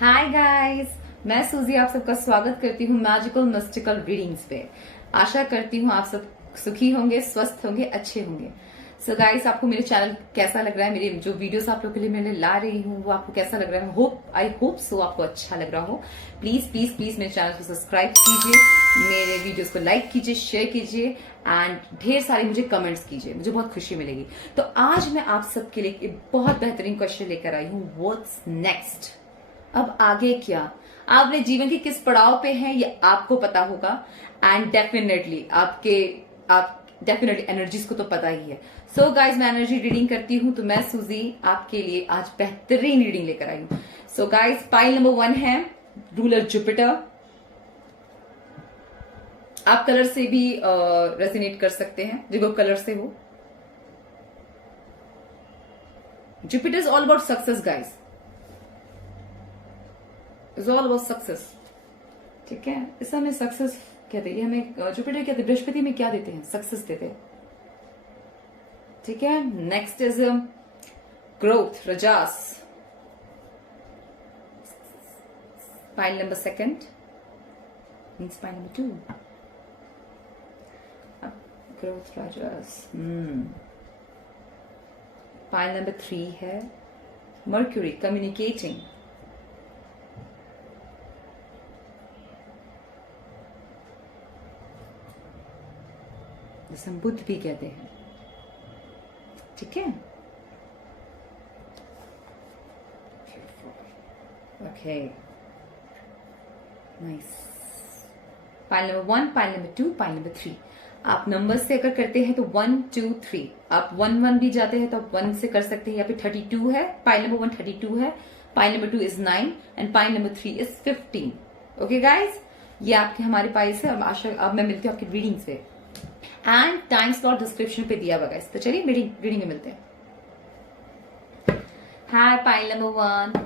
Hi guys, मैं सूजी आप सबका स्वागत करती हूँ मैजिकल मिस्टिकल रीडिंग्स पे। आशा करती हूँ आप सब सुखी होंगे, स्वस्थ होंगे, अच्छे होंगे। सो गाइस, आपको मेरे चैनल कैसा लग रहा है? मेरे जो वीडियोस आप लोग के लिए मैं ला रही हूँ वो आपको कैसा लग रहा है? आई होप सो आपको अच्छा लग रहा हो। प्लीज प्लीज प्लीज मेरे चैनल को सब्सक्राइब कीजिए, मेरे वीडियोस को लाइक कीजिए, शेयर कीजिए एंड ढेर सारे मुझे कमेंट्स कीजिए, मुझे बहुत खुशी मिलेगी। तो आज मैं आप सबके लिए एक बहुत बेहतरीन क्वेश्चन लेकर आई हूँ, व्हाट्स नेक्स्ट? अब आगे क्या? आप अपने जीवन के किस पड़ाव पे हैं ये आपको पता होगा एंड डेफिनेटली आप डेफिनेटली एनर्जीज को तो पता ही है। सो गाइज, मैं एनर्जी रीडिंग करती हूँ, तो मैं सूजी आपके लिए आज बेहतरीन रीडिंग लेकर आई हूँ। सो गाइज, पाइल नंबर 1 है रूलर जुपिटर। आप कलर से भी रेजोनेट कर सकते हैं, जो कलर से हो। Jupiter is all about success guys, is all about success. ठीक है, इस हमें सक्सेस कहते हैं, हमें जुपिटर कहते हैं, बृहस्पति में क्या देते हैं? सक्सेस देते हैं। ठीक है, next is growth, Raza's, pile number 2 means pile number 2, growth, Raza's. Pile number 3 है मर्क्यूरी, कम्युनिकेटिंग। जिसे हम बुद्ध भी कहते हैं। ठीक है, okay, nice. Pile number 1, pile number 2, pile number 3। आप नंबर से अगर करते हैं तो 1 2 3, आप 1 1 भी जाते हैं तो आप 1 से कर सकते हैं, या फिर 32 है। पाइल नंबर 1 32 है, pile number 2 is 9 and pile number 3 is 15। Okay guys, ये आपके हमारे पाइल्स है। आशा अब मैं मिलती हूँ आपकी रीडिंग्स पे एंड टाइम स्लॉट डिस्क्रिप्शन पे दिया हुआ गाइस। तो चलिए रीडिंग में मिलते हैं। हाय पाइल नंबर 1,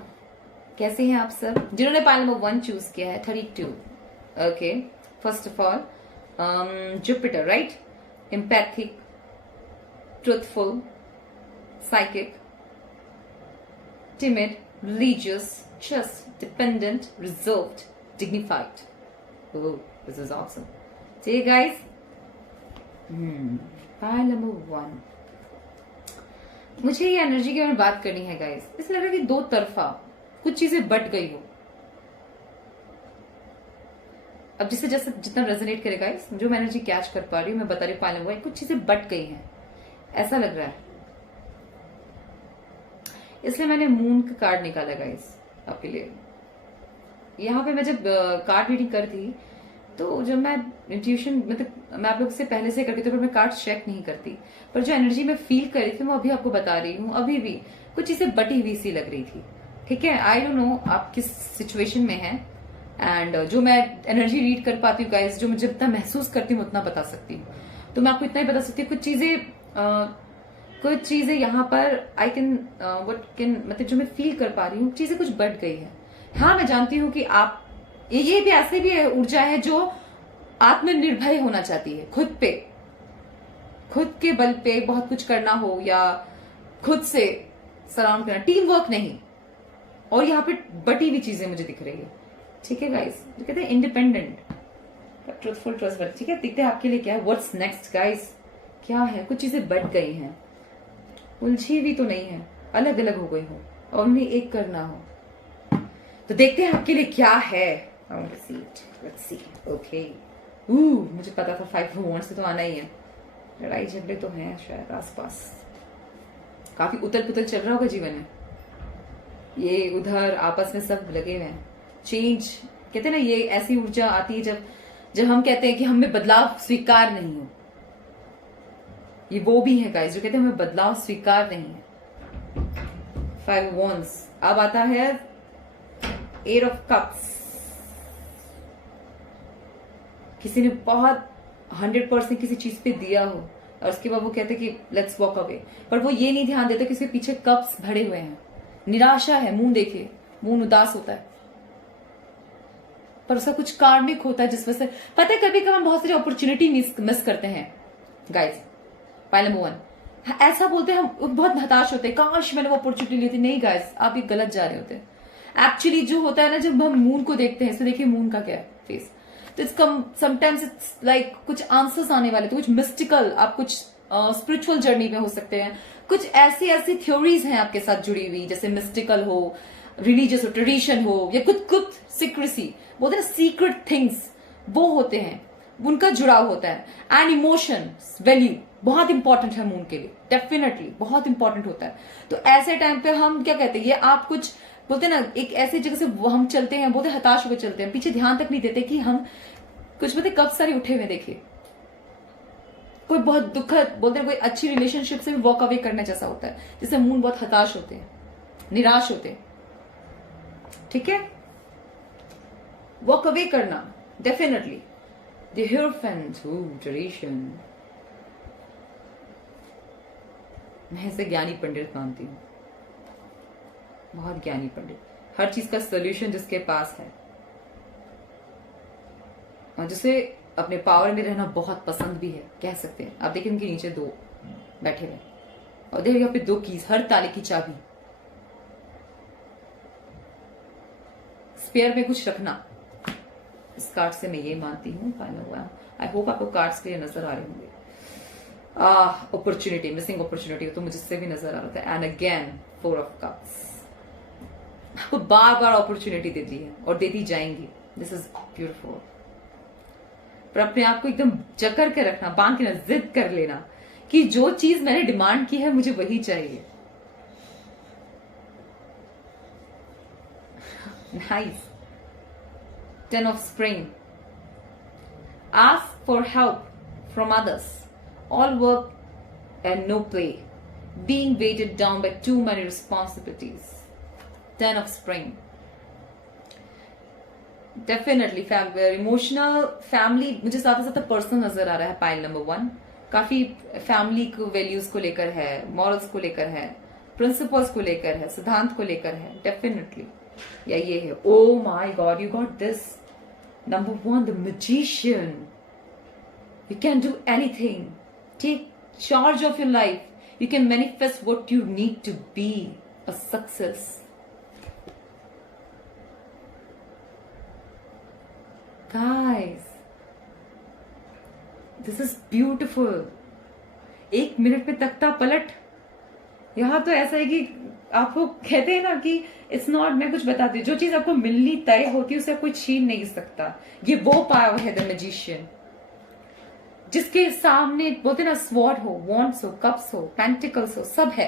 कैसे हैं आप सब? जिन्होंने पाइल नंबर 1 चूज किया है 32। Okay, first of all Jupiter, right? Empathic, truthful, psychic, timid, religious, just, dependent, reserved, dignified. Oh, this is awesome. See you guys. Pile number 1. मुझे ये एनर्जी के बारे में बात करनी है गाइस। इसलिए लग रहा है कि दो तरफा कुछ चीजें बट गई हो। अब जिससे जैसे जितना रेजोनेट करे गाइस, जो मैं एनर्जी कैच कर पा रही हूँ, मैं बता रही हूँ पाइल नंबर 1, कुछ चीजें बट गई हैं, ऐसा लग रहा है। इसलिए मैंने मून का कार्ड निकाला गाइस आपके लिए। यहाँ पे मैं जब कार्ड रीडिंग कर थी तो जब मैं इंट्यूशन मतलब मैं आप लोग से पहले से करती थी, पर मैं कार्ड चेक नहीं करती, पर जो एनर्जी में फील कर रही थी मैं अभी आपको बता रही हूँ। अभी भी कुछ चीजें बटी हुई सी लग रही थी। ठीक है, आई डोंट नो आप किस सिचुएशन में हैं एंड जो मैं एनर्जी रीड कर पाती हूँ गाइस, जो मुझे जितना महसूस करती हूँ उतना बता सकती हूँ। तो मैं आपको इतना ही बता सकती हूँ, कुछ चीजें यहाँ पर आई कैन मतलब जो मैं फील कर पा रही हूँ, चीजें कुछ बढ़ गई है। हाँ, मैं जानती हूँ कि आप ये भी ऐसे भी ऊर्जा है जो आत्मनिर्भर होना चाहती है, खुद पे, खुद के बल पे बहुत कुछ करना हो या खुद से सराउंड करना, टीम वर्क नहीं। और यहाँ पे बटी हुई चीजें मुझे दिख रही है। ठीक है गाइस, जो कहते हैं इंडिपेंडेंट, ट्रूथफुल, ट्रस्टवर्दी। ठीक है, दिखते हैं आपके लिए क्या है। What's next guys? क्या है? कुछ चीजें बढ़ गई हैं, उलझी भी तो नहीं है, अलग अलग हो गई हो और उन्हें एक करना हो। तो देखते हैं आपके लिए क्या है। Let's see. Okay. मुझे पता था 5 of Wands से तो आना ही है। लड़ाई झगड़े तो हैं शायद आसपास, काफी उथल पुथल चल रहा होगा जीवन में, ये उधर आपस में सब लगे हुए हैं। चेंज कहते हैं ना, ये ऐसी ऊर्जा आती है जब हम कहते हैं कि हमें बदलाव स्वीकार नहीं हो। ये वो भी है गाइस जो कहते हैं हमें बदलाव स्वीकार नहीं है। 5 of Wands। अब आता है 8 of Cups। किसी ने बहुत 100% किसी चीज पे दिया हो और उसके बाद वो कहते कि लेट्स वॉक अवे, पर वो ये नहीं ध्यान देते कि उसके पीछे कप्स भरे हुए हैं, निराशा है। मून देखिए, मून उदास होता है, पर उसका कुछ कार्मिक होता है जिस वजह से पता है कभी कभी हम बहुत सारी अपॉर्चुनिटी मिस करते हैं गाइस। पाइल नंबर 1 ऐसा बोलते हैं, हम बहुत हताश होते हैं, काश मैंने वो अपॉर्चुनिटी ली थी। नहीं गाइस, आप ये गलत जा रहे होते हैं। एक्चुअली जो होता है ना, जब हम मून को देखते हैं, तो देखिए मून का क्या है फेस, तो इट्स समटाइम्स इट्स लाइक कुछ आंसर्स आने वाले, तो कुछ मिस्टिकल, आप कुछ स्पिरिचुअल जर्नी में हो सकते हैं, कुछ ऐसी ऐसी थ्योरीज हैं आपके साथ जुड़ी हुई, जैसे मिस्टिकल हो, रिलीजियस हो, ट्रेडिशन हो, या कुछ कुछ सीक्रेसी बोलते हैं ना, सीक्रेट थिंग्स वो होते हैं, उनका जुड़ाव होता है। एंड इमोशन वैल्यू बहुत इंपॉर्टेंट है मून के लिए, डेफिनेटली बहुत इंपॉर्टेंट होता है। तो ऐसे टाइम पे हम क्या कहते हैं, ये आप कुछ बोलते हैं ना, एक ऐसी जगह से हम चलते हैं, बोलते हताश होकर चलते हैं, पीछे ध्यान तक नहीं देते कि हम कुछ बोलते कब सारे उठे हुए देखे, कोई बहुत दुखद बोलते हैं, कोई अच्छी रिलेशनशिप से भी वॉक अवे करने जैसा होता है, जिससे मून बहुत हताश होते हैं, निराश होते हैं। ठीक है, वॉक अवे करना डेफिनेटली। The Hierophant, ट्रेडिशन, मैं इसे ज्ञानी पंडित मानती हूँ, बहुत ज्ञानी पंडित, हर चीज का सोल्यूशन जिसके पास है और जिसे अपने पावर में रहना बहुत पसंद भी है, कह सकते हैं। आप देखिए उनके नीचे दो बैठे हुए, और देखिए यहाँ पे दो कीज, हर ताले की चाबी, स्पेयर में कुछ रखना, इस कार्ड से मैं ये मानती हूँ। आई होप आपको कार्ड्स क्लियर नजर आ रहे होंगे। अपॉर्चुनिटी, मिसिंग अपॉर्चुनिटी, तो मुझे इससे भी नजर आ रहा था। एंड अगेन 4 ऑफ कप्स, आपको बार बार अपॉर्चुनिटी देती है और देती जाएंगी। This is beautiful. पर अपने आप को एकदम जकड़ के रखना, बांध के ना, जिद कर लेना कि जो चीज मैंने डिमांड की है मुझे वही चाहिए। Nice. 10 of spring. Ask for help from others. All work and no play. Being weighted down by too many responsibilities. 10 of spring. Definitely emotional family, मुझे साथ साथ पर्सनल नजर आ रहा है। पाइल नंबर 1 काफी फैमिली को, वैल्यूज को लेकर है, मॉरल्स को लेकर है, प्रिंसिपल्स को लेकर है, सिद्धांत को लेकर है, डेफिनेटली। या ये है, oh my god, you got this. Number 1, the magician. You can do anything. Take charge of your life. You can manifest what you need to be a success. Guys, this is beautiful. 1 minute में तख्ता पलट। यहां तो ऐसा है कि आपको कहते हैं ना कि इट्स नॉट, मैं कुछ बताती हूँ, जो चीज आपको मिलनी तय होती है उसे कोई छीन नहीं सकता। ये वो पावर है द मैजिशियन, जिसके सामने बोलते ना स्वॉर्ड हो, वॉन्ड्स हो, कप्स हो, पेंटिकल्स हो, सब है।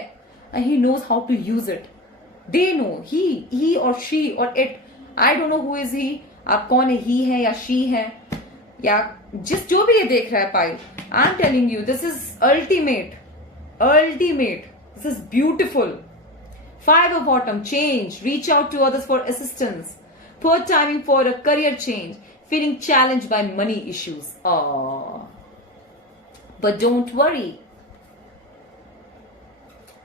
He knows how to use it. They know, he और शी और it, I don't know who is he, आप कौन है, ही है या शी है, या जो भी ये देख रहा है pile, I am telling you this is ultimate, this is beautiful. 5 of autumn, change, reach out to others for assistance, poor timing for a career change, feeling challenged by money issues. But don't worry.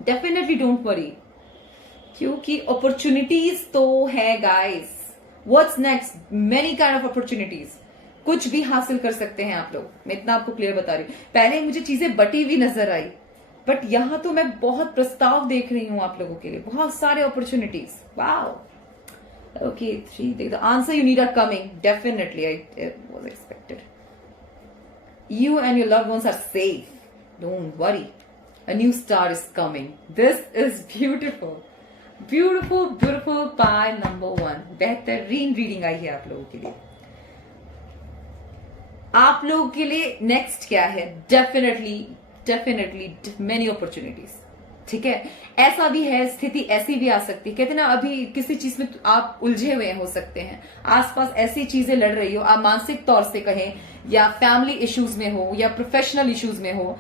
Definitely don't worry. क्योंकि opportunities तो है guys. What's next? Many kind of opportunities. कुछ भी हासिल कर सकते हैं आप लोग, मैं इतना आपको क्लियर बता रही हूँ। पहले मुझे चीजें बटी हुई नजर आई, बट यहां तो मैं बहुत प्रस्ताव देख रही हूं आप लोगों के लिए, बहुत सारे opportunities. Wow, okay, 3, the answer you need are coming, definitely I was expected. You and your loved ones are safe, don't worry, a new star is coming. This is beautiful, beautiful, beautiful. Pile number 1, बेहतरीन reading I है आप लोगों के लिए। आप लोगों के लिए नेक्स्ट क्या है? Definitely many opportunities. ठीक है, ऐसा भी है, स्थिति ऐसी भी आ सकती है, कहते ना अभी किसी चीज में आप उलझे हुए हो सकते हैं, आसपास ऐसी चीजें लड़ रही हो, आप मानसिक तौर से कहें, या फैमिली इश्यूज में हो, या प्रोफेशनल इश्यूज में हो,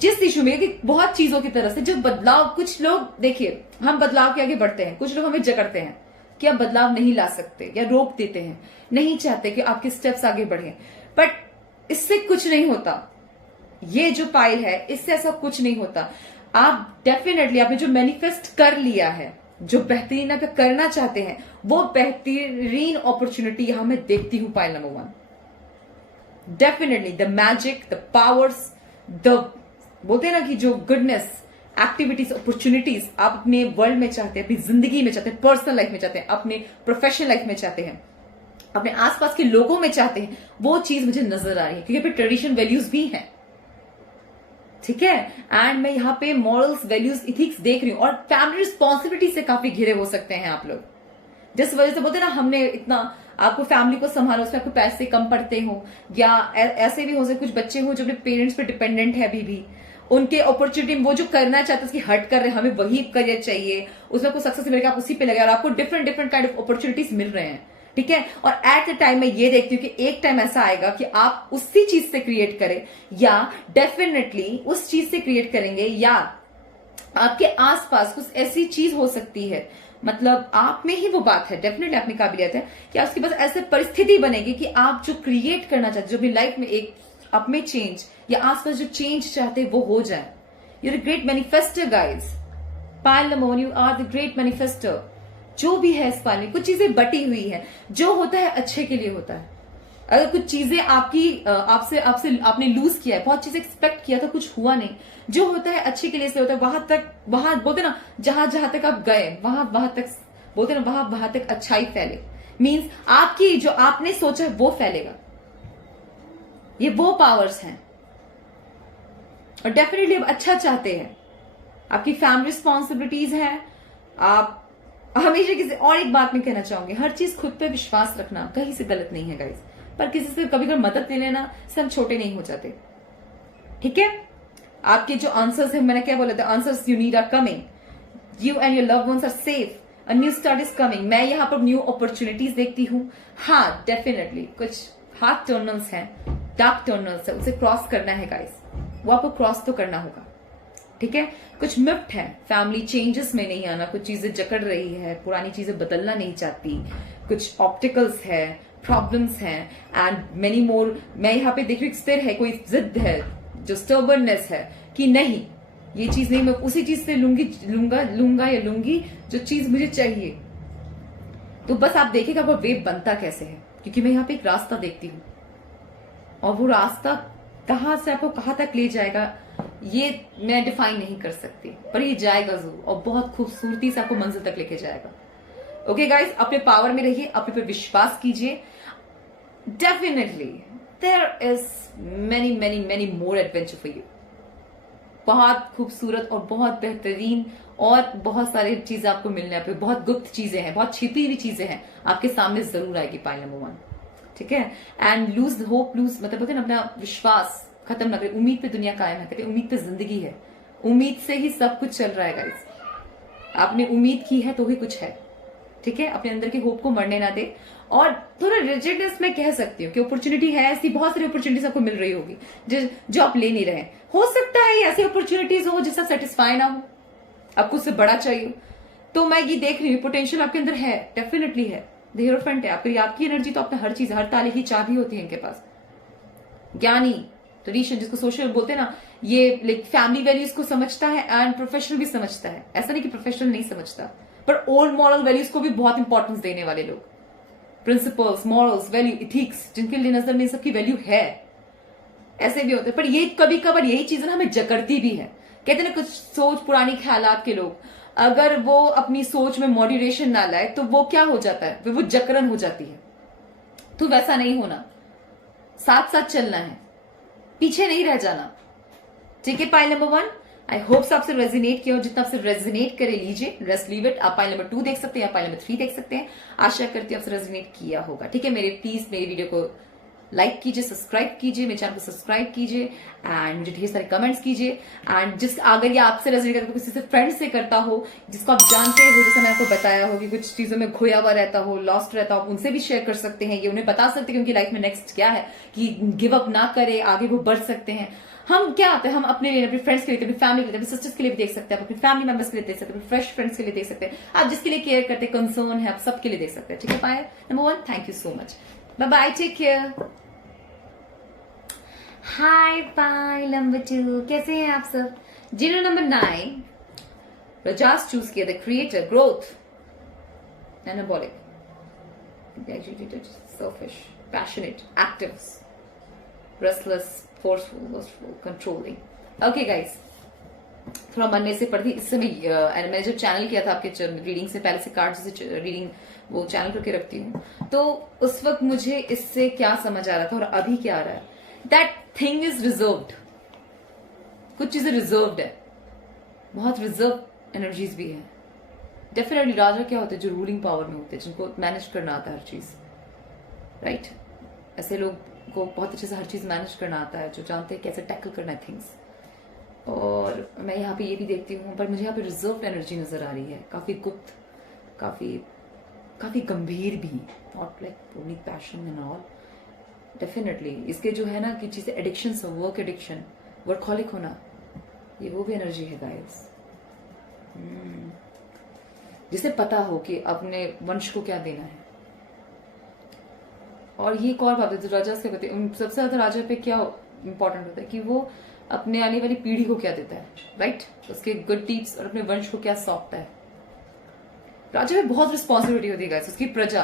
जिस इशू में कि बहुत चीजों की तरफ से जो बदलाव, कुछ लोग देखिए हम बदलाव के आगे बढ़ते हैं, कुछ लोग हमें जकड़ते हैं कि आप बदलाव नहीं ला सकते, या रोक देते हैं, नहीं चाहते कि आपके स्टेप्स आगे बढ़े। बट इससे कुछ नहीं होता, ये जो पाइल है इससे ऐसा कुछ नहीं होता। आप डेफिनेटली, आपने जो मैनिफेस्ट कर लिया है, जो बेहतरीन आप करना चाहते हैं, वो बेहतरीन अपॉर्चुनिटी यहां मैं देखती हूं। Pile number 1, definitely the magic, the powers, the बोलते हैं ना कि जो गुडनेस, एक्टिविटीज, अपॉर्चुनिटीज आप अपने वर्ल्ड में चाहते हैं, अपनी जिंदगी में चाहते हैं, पर्सनल लाइफ में चाहते हैं, अपने प्रोफेशनल लाइफ में चाहते हैं, अपने आसपास के लोगों में चाहते हैं, वो चीज मुझे नजर आ रही है, क्योंकि फिर ट्रेडिशन वैल्यूज भी हैं, ठीक है। एंड मैं यहाँ पे मॉरल्स, वैल्यूज, इथिक्स देख रही हूं, और फैमिली रिस्पॉन्सिबिलिटी से काफी घिरे हो सकते हैं आप लोग, जिस वजह से बोलते हैं ना हमने इतना आपको फैमिली को संभालो, उसमें आपको पैसे कम पड़ते हो, या ऐसे भी हो सकते कुछ बच्चे हो जो अपने पेरेंट्स पे डिपेंडेंट है अभी भी, उनके अपॉर्चुनिटी वो जो करना चाहते हैं उसकी हट कर रहे हैं, हमें वही करियर चाहिए, उसमें कुछ सक्सेस मिलेगा, आप उसी पे लगे, और आपको different different kind of opportunities मिल रहे हैं, ठीक है। और एट द टाइम मैं ये देखती हूँ कि एक टाइम ऐसा आएगा कि आप उसी चीज से क्रिएट करें, या डेफिनेटली उस चीज से क्रिएट करेंगे, या आपके आसपास कुछ ऐसी चीज हो सकती है, मतलब आप में ही वो बात है, डेफिनेटली आप में काबिलियत है कि आपके पास ऐसे परिस्थिति बनेगी कि आप जो क्रिएट करना चाहते, जो अपनी लाइफ में एक आप में चेंज, या आसपास जो चेंज चाहते हैं वो हो जाए। You are great manifester guys, pile number 1, you are the great manifester. जो भी है इस पायल में कुछ चीजें बटी हुई है, जो होता है अच्छे के लिए होता है। अगर कुछ चीजें आपकी आपसे आपसे आपने लूज किया है, बहुत चीजें एक्सपेक्ट किया था, कुछ हुआ नहीं, जो होता है अच्छे के लिए से होता है, वहां तक, वहां बोलते ना जहां जहां तक आप गए वहां तक बोलते ना वहां तक अच्छाई फैले, मीन्स आपकी जो आपने सोचा है वो फैलेगा। ये वो पावर्स हैं, और डेफिनेटली आप अच्छा चाहते हैं, आपकी फैमिली रिस्पॉन्सिबिलिटीज हैं, आप हमेशा किसी, और एक बात मैं कहना चाहूंगी, हर चीज खुद पे विश्वास रखना कहीं से गलत नहीं है गाइस, पर किसी से कभी कभी मदद ले लेना से हम छोटे नहीं हो जाते, ठीक है। आपके जो आंसर्स है, मैंने क्या बोला था, answers you need are coming, you and your loved ones are safe, a new start is coming. मैं यहाँ पर न्यू अपॉर्चुनिटीज देखती हूँ। हाँ डेफिनेटली कुछ हार्ड टर्नल्स हैं, डार्क टर्नल्स है, उसे क्रॉस करना है गाइस, वो आपको क्रॉस तो करना होगा, ठीक है। कुछ मिफ्ट है, फैमिली चेंजेस में नहीं आना, कुछ चीजें जकड़ रही है, पुरानी चीजें बदलना नहीं चाहती, कुछ ऑब्स्टिकल्स है, प्रॉब्लम्स हैं, एंड मेनी मोर। मैं यहाँ पे देख रही हूँ स्थिर है, कोई जिद है, जो स्टर्बननेस है कि नहीं ये चीज नहीं, मैं उसी चीज से लूंगा या लूंगी जो चीज मुझे चाहिए। तो बस आप देखिएगा वो वेव बनता कैसे है, क्योंकि मैं यहाँ पे एक रास्ता देखती हूँ, और वो रास्ता कहां से आपको कहां तक ले जाएगा ये मैं डिफाइन नहीं कर सकती, पर ये जाएगा जरूर, और बहुत खूबसूरती से आपको मंजिल तक लेके जाएगा। ओके गाइस, अपने पावर में रहिए, अपने पे विश्वास कीजिए। Definitely there is many many many more adventure for you. बहुत खूबसूरत और बहुत बेहतरीन और बहुत सारी चीजें आपको मिलने पे, बहुत गुप्त चीजें हैं, बहुत छिपी हुई चीजें हैं, आपके सामने जरूर आएगी पाइल नंबर 1, ठीक है। एंड लूज होप, लूज मतलब बोलते हैं ना अपना विश्वास खत्म ना करें, उम्मीद पे दुनिया कायम है, कहते उम्मीद पे जिंदगी है, उम्मीद से ही सब कुछ चल रहा है गाइस। आपने उम्मीद की है तो ही कुछ है, ठीक है। अपने अंदर के होप को मरने ना दे, और थोड़ा रिजिडनेस में कह सकती हूँ कि अपॉर्चुनिटी है, ऐसी बहुत सारी अपॉर्चुनिटीज आपको मिल रही होगी जो आप ले नहीं रहे। हो सकता है ऐसी अपॉर्चुनिटीज हो जिससे सेटिस्फाई ना हो, आपको उससे बड़ा चाहिए, तो मैं ये देख रही हूँ पोटेंशियल आपके अंदर है, डेफिनेटली है, हियरोफेंट है आपकी एनर्जी, तो आपने हर चीज, हर ताले की चाबी होती है इनके पास। ज्ञानी ट्रेडिशन जिसको सोशल बोलते हैं ना, ये लाइक फैमिली वैल्यूज को समझता है एंड प्रोफेशनल भी समझता है, ऐसा नहीं कि प्रोफेशनल नहीं समझता, पर ओल्ड मॉरल वैल्यूज को भी बहुत इंपॉर्टेंस देने वाले लोग, प्रिंसिपल्स, मॉरल्स, वैल्यू, इथिक्स, जिनके लिए नजर में सबकी वैल्यू है, ऐसे भी होते हैं। पर ये कभी कभार यही चीजें हमें जकड़ती भी है, कहते हैं ना कुछ सोच पुरानी ख्यालात के लोग, अगर वो अपनी सोच में मॉड्यूलेशन ना लाए तो वो क्या हो जाता है, वो जकड़न हो जाती है। तो वैसा नहीं होना, साथ साथ चलना है, पीछे नहीं रह जाना, ठीक है। पाइल नंबर 1 आई होप आपसे रेजिनेट किया हो, जितना आपसे रेजिनेट करे लीजिए, रेस्ट लीव इट। आप पाइल नंबर 2 देख सकते हैं या पाइल नंबर 3 देख सकते हैं, आशा करती हूँ आपसे रेजिनेट किया होगा, ठीक है। प्लीज मेरी वीडियो को लाइक कीजिए, सब्सक्राइब कीजिए, मेरे चैनल को सब्सक्राइब कीजिए, एंड मुझे ढेर सारे कमेंट्स कीजिए। एंड जिस अगर ये आपसे रेजोनेट करता हो, किसी से फ्रेंड से करता हो जिसको आप जानते हो, जैसे मैंने आपको बताया हो कि कुछ चीजों में खोया हुआ रहता हो, लॉस्ट रहता हो, उनसे भी शेयर कर सकते हैं, ये उन्हें बता सकते हैं कि उनकी लाइफ में नेक्स्ट क्या है, कि गिव अप ना करे, आगे वो बढ़ सकते हैं। हम क्या होते हैं, हम अपने लिए, अपने फ्रेंड्स के लिए, अपनी फैमिली के लिए, अपने सिस्टर्स के लिए भी देख सकते हैं, अपने फैमिली मेंबर्स के लिए देख सकते हैं, अपने फ्रेश फ्रेंड्स के लिए देख सकते हैं, आप जिसके लिए केयर करते हैं, कंसर्न है, आप सबके लिए देख सकते हैं, ठीक है। Pile number 1, thank you so much, bye bye, take care. Hi pile number 2, कैसे हैं आप सब। जीरो नंबर 9 रजास चूज किया, the creator, growth, anabolic, selfish, passionate, active, restless, forceful, lustful, controlling. Okay guys, थोड़ा मन में से पढ़ती इस समय। मैंने जब चैनल किया था आपके रीडिंग से पहले से कार्ड से रीडिंग वो चैनल करके रखती हूँ, तो उस वक्त मुझे इससे क्या समझ आ रहा था और अभी क्या आ रहा है, दैट थिंग इज रिजर्व्ड। कुछ चीजें रिजर्व्ड है, बहुत रिजर्व एनर्जीज भी है। डेफिनेटली राजा क्या होते हैं, जो रूलिंग पावर में होते हैं, जिनको मैनेज करना आता है हर चीज, राइट। ऐसे लोग को बहुत अच्छे से हर चीज मैनेज करना आता है, जो जानते हैं कैसे टैकल करना है थिंग्स। और मैं यहाँ पे ये भी देखती हूँ, पर मुझे यहाँ पे रिजर्व एनर्जी नजर आ रही है, काफी गुप्त, काफी काफी गंभीर भी, not like only passion and all. Definitely इसके जो है ना कि चीजें एडिक्शन, वर्क एडिक्शन, वर्कहॉलिक होना, ये वो भी एनर्जी है गाइस। जिसे पता हो कि अपने वंश को क्या देना है। और ये एक और बात है जो राजा से कहते हैं, सबसे ज्यादा राजा पे क्या इंपॉर्टेंट होता है कि वो अपने आने वाली पीढ़ी को क्या देता है, राइट, उसके गुड डीड्स और अपने वंश को क्या सौंपता है। राजा में बहुत रिस्पॉन्सिबिलिटी होती है गाइस, उसकी प्रजा।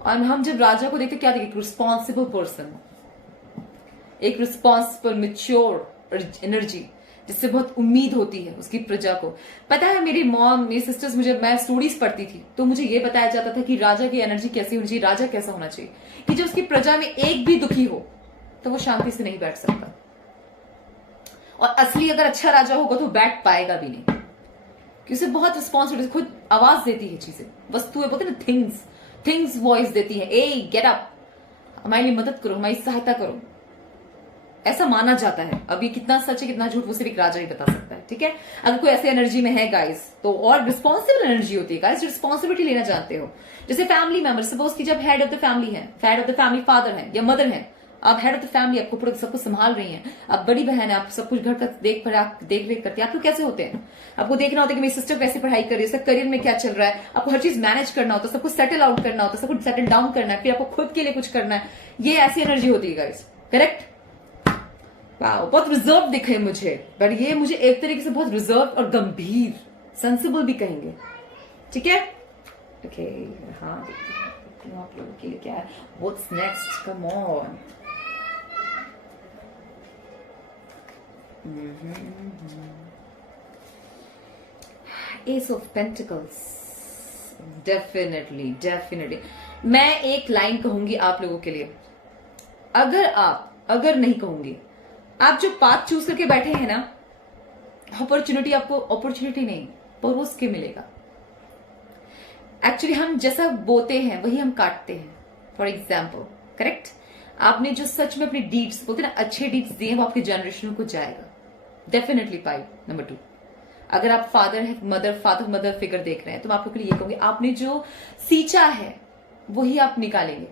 और हम जब राजा को देखते क्या देखते, रिस्पॉन्सिबल पर्सन, एक रिस्पॉन्सिबल मेच्योर एनर्जी, जिससे बहुत उम्मीद होती है उसकी प्रजा को। पता है मेरी मॉम, मेरी सिस्टर्स, मुझे मैं स्टोरीज पढ़ती थी तो मुझे ये बताया जाता था कि राजा की एनर्जी कैसी होनी चाहिए, राजा कैसा होना चाहिए, कि जब उसकी प्रजा में एक भी दुखी हो तो वो शांति से नहीं बैठ सकता। और असली अगर अच्छा राजा होगा तो बैठ पाएगा भी नहीं, कि उसे बहुत रिस्पॉन्सिबिलिटी, खुद आवाज देती है चीजें, वस्तुएं, बोलते ना थिंग्स वॉइस देती है, ए गेट अप, हमारे लिए मदद करो, हमारी सहायता करो, ऐसा माना जाता है। अब ये कितना सच है कितना झूठ वो सिर्फ एक राजा ही बता सकता है, ठीक है। अगर कोई ऐसी एनर्जी में है गाइस, तो और रिस्पॉन्सिबल एनर्जी होती है गाइस, जो रिस्पॉन्सिबिलिटी लेना जानते हो। जैसे फैमिली मेंबर, सपोज कि जब हेड ऑफ द फैमिली है, head of the family father है या मदर है, आप हेड ऑफ द फैमिली, आपको पूरा सब कुछ संभाल रही हैं, आप बड़ी बहन है, आप सब कुछ घर का देख रेख करती है। आपको कैसे होते हैं, आपको देखना होता है कि मेरी सिस्टर कैसे पढ़ाई कर रही है, उसका करियर में क्या चल रहा है, आपको हर चीज मैनेज करना होता है, सब कुछ सेटल आउट करना होता है, सब कुछ सेटल डाउन करना है, फिर आपको खुद के लिए कुछ करना है। ये ऐसी एनर्जी होती है गाइस, करेक्ट। वाओ, बहुत रिजर्व दिखे मुझे, पर ये मुझे एक तरीके से बहुत रिजर्व और गंभीर, सेंसिबल भी कहेंगे, ठीक है। ओके, हाँ देखते हैं आप लोगों के लिए क्या है, what's next, come on. S of pentacles, definitely मैं एक लाइन कहूंगी आप लोगों के लिए, अगर नहीं कहूंगी, आप जो पाथ चूज करके बैठे हैं ना, अपॉर्चुनिटी आपको, अपॉर्चुनिटी नहीं परोस के मिलेगा। एक्चुअली हम जैसा बोते हैं वही हम काटते हैं। फॉर एग्जाम्पल, करेक्ट, आपने जो सच में अपने डीड्स, बोलते ना अच्छे डीड्स दिए, वो आपके जनरेशन को जाएगा डेफिनेटली। पाई नंबर 2, अगर आप फादर मदर फिगर देख रहे हैं तो मैं आपको ये कहूंगी, आपने जो सींचा है वही आप निकालेंगे,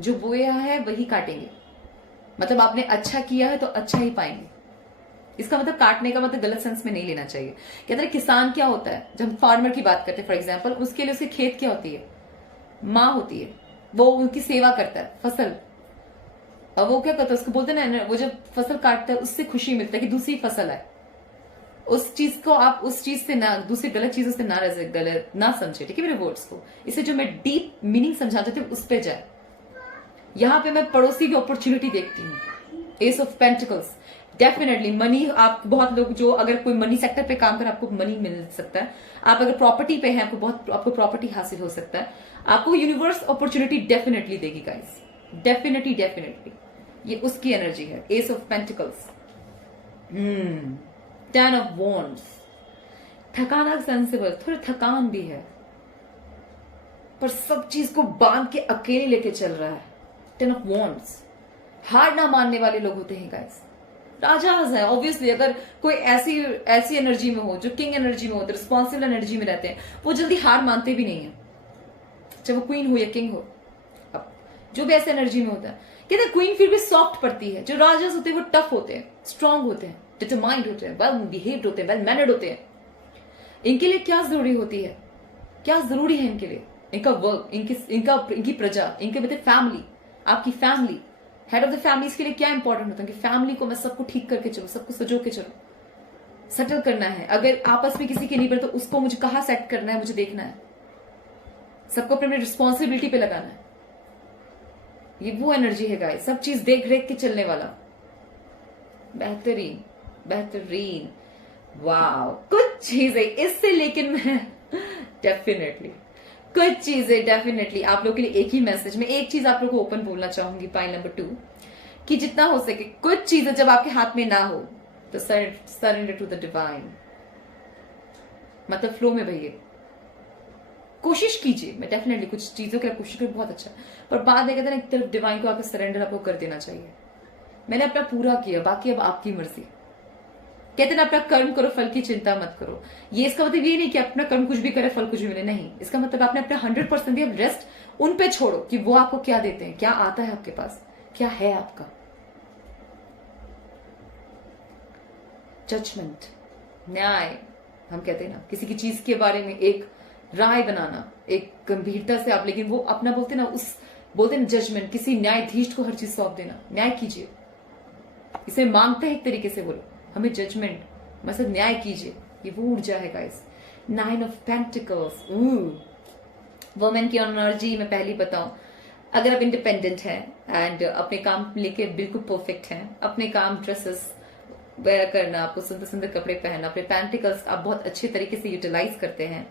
जो बोया है वही काटेंगे। मतलब आपने अच्छा किया है तो अच्छा ही पाएंगे। इसका मतलब काटने का मतलब गलत सेंस में नहीं लेना चाहिए। कहते हैं किसान क्या होता है, जब फार्मर की बात करते हैं फॉर एग्जांपल, उसके लिए उसके खेत क्या होती है, माँ होती है, वो उनकी सेवा करता है, फसल। और वो क्या करता है, उसको बोलते हैं ना, वो जब फसल काटता है उससे खुशी मिलता है कि दूसरी फसल है। उस चीज को आप उस चीज से ना, दूसरी गलत चीजों से गलत ना समझे, ठीक है मेरे वर्ड्स को। इसे जो मैं डीप मीनिंग समझा चाहती हूँ उस पर जाए। यहां पे मैं पड़ोसी की अपॉर्चुनिटी देखती हूँ, S of pentacles. Definitely money, आप बहुत लोग जो अगर कोई मनी सेक्टर पे काम कर, आपको मनी मिल सकता है। आप अगर प्रॉपर्टी पे हैं, आपको प्रॉपर्टी हासिल हो सकता है। आपको यूनिवर्स अपॉर्चुनिटी डेफिनेटली देगी गाइस, डेफिनेटली ये उसकी एनर्जी है, ace of pentacles. Ten of wands, थकाना, सेंसिबल, थोड़ी थकान भी है, पर सब चीज को बांध के अकेले लेके चल रहा है। टेन ऑफ वॉन्ड्स, हार ना मानने वाले लोग होते हैं गाइस, राजाज है। ऑब्वियसली अगर कोई ऐसी एनर्जी में हो, जो किंग एनर्जी में होते, रिस्पॉन्सिबल एनर्जी में रहते हैं, वो जल्दी हार मानते भी नहीं है, चाहे वो क्वीन हो या किंग हो। अब जो भी ऐसे एनर्जी में होता है, कहते हैं क्वीन फिर भी सॉफ्ट पड़ती है, जो राजाज होते हैं वो टफ होते हैं, स्ट्रांग होते हैं, डिटरमाइंड होते हैं, वेल बिहेव्ड होते हैं, वेल मैनर्ड होते हैं। इनके लिए क्या जरूरी होती है, क्या जरूरी है इनके लिए, इनका वर्क, इनकी प्रजा, इनके मतलब फैमिली, आपकी family, head of the family के लिए क्या इंपॉर्टेंट होता है कि फैमिली को मैं सबको ठीक करके चलूं, सबको सजो के चलूं, सेटल करना है। अगर आपस में किसी के नहीं बने तो उसको मुझे कहां सेट करना है, मुझे देखना है, सबको अपनी रिस्पॉन्सिबिलिटी पे लगाना है। ये वो एनर्जी है गाइस, सब चीज देख रेख के चलने वाला, बेहतरीन। वाह, कुछ चीजें इससे, लेकिन मैं डेफिनेटली कुछ चीजें डेफिनेटली आप लोग के लिए एक ही मैसेज में एक चीज आप लोग को ओपन बोलना चाहूंगी। पॉइंट नंबर 2 कि जितना हो सके कुछ चीजें जब आपके हाथ में ना हो तो सरेंडर टू द डिवाइन, मतलब फ्लो में भैया कोशिश कीजिए। मैं डेफिनेटली कुछ चीजों के लिए कोशिश करूँ बहुत अच्छा, पर बाद में कहते हैं ना एक तरफ डिवाइन को आपको सरेंडर आपको कर देना चाहिए। मैंने अपना पूरा किया, बाकी अब आपकी मर्जी। कहते ना अपना कर्म करो फल की चिंता मत करो। ये इसका मतलब ये नहीं कि अपना कर्म कुछ भी करे फल कुछ भी मिले, नहीं। इसका मतलब आपने अपना 100% दिया, रेस्ट उन पे छोड़ो कि वो आपको क्या देते हैं, क्या आता है आपके पास, क्या है आपका। जजमेंट, न्याय, हम कहते हैं ना किसी की चीज के बारे में एक राय बनाना एक गंभीरता से आप, लेकिन वो अपना बोलते ना उस बोलते ना जजमेंट, किसी न्यायाधीश को हर चीज सौंप देना। न्याय कीजिए, इसे मांगते हैं एक तरीके से बोलो, हमें जजमेंट मतलब न्याय कीजिए। ये वो ऊर्जा है गाइस। 9 ऑफ पेंटिकल्स, वुमेन की एनर्जी मैं पहली बताऊं, अगर आप इंडिपेंडेंट हैं एंड अपने काम लेके बिल्कुल परफेक्ट हैं, अपने काम ड्रेसेस वेयर करना, आपको सुंदर सुंदर कपड़े पहनना, अपने पेंटिकल्स आप बहुत अच्छे तरीके से यूटिलाइज करते हैं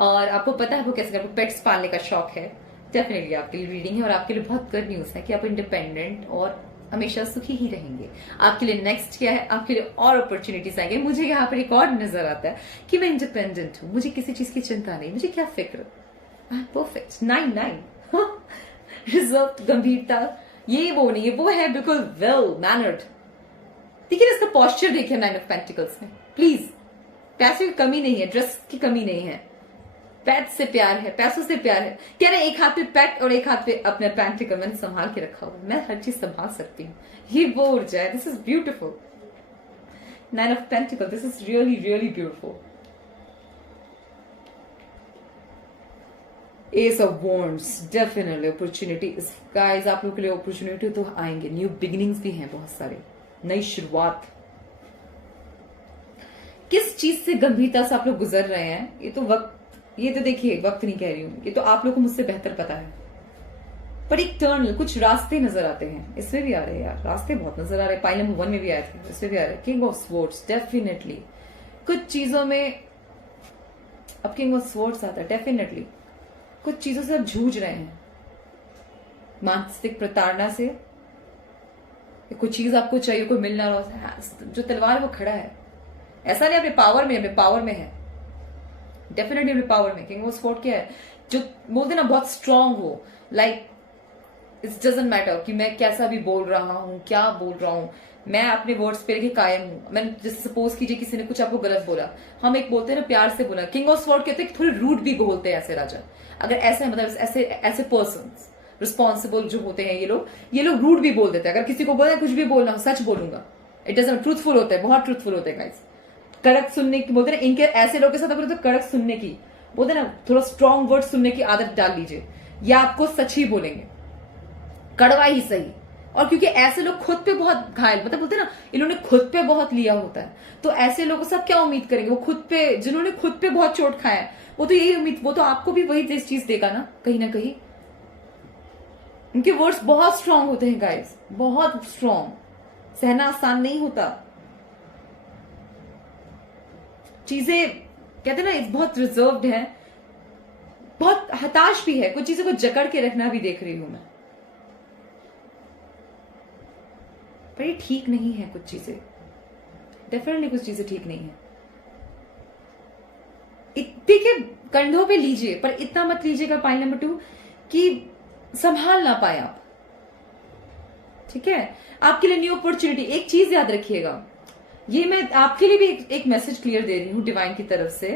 और आपको पता है वो कैसे, आपको पेट्स पालने का शौक है, डेफिनेटली आपके लिए रीडिंग है और आपके लिए बहुत गुड न्यूज है कि आप इंडिपेंडेंट और हमेशा सुखी ही रहेंगे। आपके लिए नेक्स्ट क्या है, आपके लिए और अपॉर्चुनिटीज आएंगे। मुझे यहाँ पर एक और नजर आता है कि मैं इंडिपेंडेंट हूँ, मुझे किसी चीज की चिंता नहीं, मुझे क्या फिक्र, परफेक्ट 9 रिजर्व, गंभीरता, ये वो नहीं है, वो है बिल्कुल वेल मैनर्ड। देखिए इसका पॉस्चर देखिए 9 ऑफ पेंटिकल्स में। प्लीज, पैसे की कमी नहीं है, ड्रेस की कमी नहीं है, पेट से प्यार है, पैसों से प्यार है। कह रहे एक हाथ पे पेट और एक हाथ पे अपने पेंटिकल मैंने संभाल के रखा हुआ, मैं हर चीज संभाल सकती हूँ। ये वो ऊर्जा है, this is beautiful. 9 of pentacle, this is really really beautiful. S of wands, definitely opportunity guys, आप लोगों के लिए अपॉर्चुनिटी तो आएंगे, न्यू बिगिनिंग्स भी हैं बहुत सारे, नई शुरुआत। किस चीज से गंभीरता से आप लोग गुजर रहे हैं, ये तो वक्त, ये तो देखिए वक्त नहीं कह रही हूं, ये तो आप लोग को मुझसे बेहतर पता है, पर एक टर्न, कुछ रास्ते नजर आते हैं। इसमें भी आ रहे हैं यार, रास्ते बहुत नजर आ रहे हैं। पाइल नंबर 1 में भी आए थे, इसमें भी आ रहे हैं। किंग ऑफ स्वॉर्ड्स, डेफिनेटली कुछ चीजों में अब किंग ऑफ स्वॉर्ड्स आता है, डेफिनेटली कुछ चीजों से आप जूझ रहे हैं, मानसिक प्रताड़ना से, कुछ चीज आपको चाहिए, कोई मिल ना रहा, जो तलवार वो खड़ा है, ऐसा नहीं अपने पावर में, अपने पावर में है, डेफिनेटली अपने पावर में। किंग ऑफ स्वॉर्ड क्या है, जो बोलते ना बहुत स्ट्रांग हो, लाइक इट्स डजंट मैटर कि मैं कैसा भी बोल रहा हूं, क्या बोल रहा हूं, मैं अपने वर्ड्स पे लेके कायम हूं। मैं जैसे सपोज कीजिए किसी ने कुछ आपको गलत बोला, हम एक बोलते हैं ना प्यार से बोला, किंग ऑफ स्वॉर्ड कहते हैं थोड़े रूड भी बोलते हैं ऐसे राजा, अगर ऐसे मतलब ऐसे ऐसे पर्सन रिस्पॉन्सिबल जो होते हैं, ये लोग रूड भी बोल देते हैं। अगर किसी को बोला कुछ भी बोलना, सच बोलूंगा, इट डजंट, ट्रूथफुल होता है, बहुत ट्रूथफुल होते हैं गाइस, कड़क सुनने की बोलते हैं ना, इनके ऐसे लोगों के साथ अगर तो कड़क सुनने की बोलते हैं ना, थोड़ा स्ट्रॉन्ग वर्ड सुनने की आदत डाल लीजिए, या आपको सच ही बोलेंगे, कड़वा ही सही। और क्योंकि ऐसे लोग खुद पे बहुत घायल, मतलब बोलते हैं ना इन्होंने खुद पे बहुत लिया होता है, तो ऐसे लोगों से आप क्या उम्मीद करेंगे, वो खुद पे, जिन्होंने खुद पे बहुत चोट खाया है, वो तो यही उम्मीद, वो तो आपको भी वही चीज देगा ना कहीं। उनके वर्ड्स बहुत स्ट्रांग होते हैं गाइस, बहुत स्ट्रांग, सहना आसान नहीं होता। चीजें कहते ना बहुत रिजर्व्ड है, बहुत हताश भी है, कुछ चीजों को जकड़ के रखना भी देख रही हूं मैं, पर ये ठीक नहीं है। कुछ चीजें डेफिनेटली, कुछ चीजें ठीक नहीं है। देखिए कंधों पे लीजिए, पर इतना मत लीजिएगा पॉइंट नंबर 2 कि संभाल ना पाए आप, ठीक है। आपके लिए न्यू अपॉर्चुनिटी, एक चीज याद रखिएगा, ये मैं आपके लिए भी एक मैसेज क्लियर दे रही हूं डिवाइन की तरफ से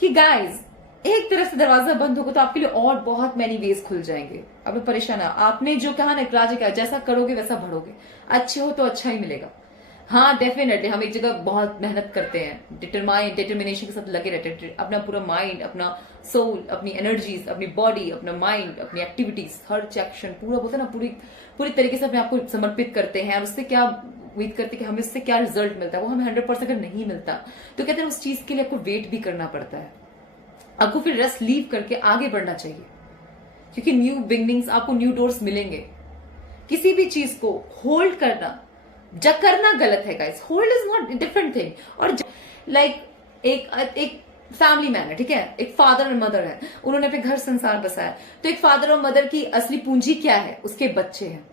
कि गाइस, एक तरफ से दरवाजा बंद होगा तो आपके लिए और बहुत मैनी वेज खुल जाएंगे। अब परेशान है, आपने जो कहा ना राजा का, जैसा करोगे वैसा बढ़ोगे, अच्छे हो तो अच्छा ही मिलेगा। हाँ डेफिनेटली हम एक जगह बहुत मेहनत करते हैं, डिटरमिनेशन के साथ लगे रहते हैं, अपना पूरा माइंड, अपना सोल, अपनी एनर्जीज, अपनी बॉडी, अपना माइंड, अपनी एक्टिविटीज, हर एक्शन पूरा बोलते हैं ना, पूरी तरीके से अपने आपको समर्पित करते हैं, और उससे क्या उम्मीद करते हैं कि हमें इससे क्या रिजल्ट मिलता है, वो हमें 100% अगर नहीं मिलता तो कहते हैं उस चीज के लिए आपको वेट भी करना पड़ता है, आपको फिर रेस्ट लीव करके आगे बढ़ना चाहिए, क्योंकि न्यू बिगनिंग्स, आपको न्यू डोर्स मिलेंगे। किसी भी चीज को होल्ड करना जब करना गलत है guys, hold is not different thing. और लाइक एक फैमिली मैन है, ठीक है, एक फादर और मदर है, उन्होंने अपने घर संसार बसाया, तो एक फादर और मदर की असली पूंजी क्या है? उसके बच्चे हैं।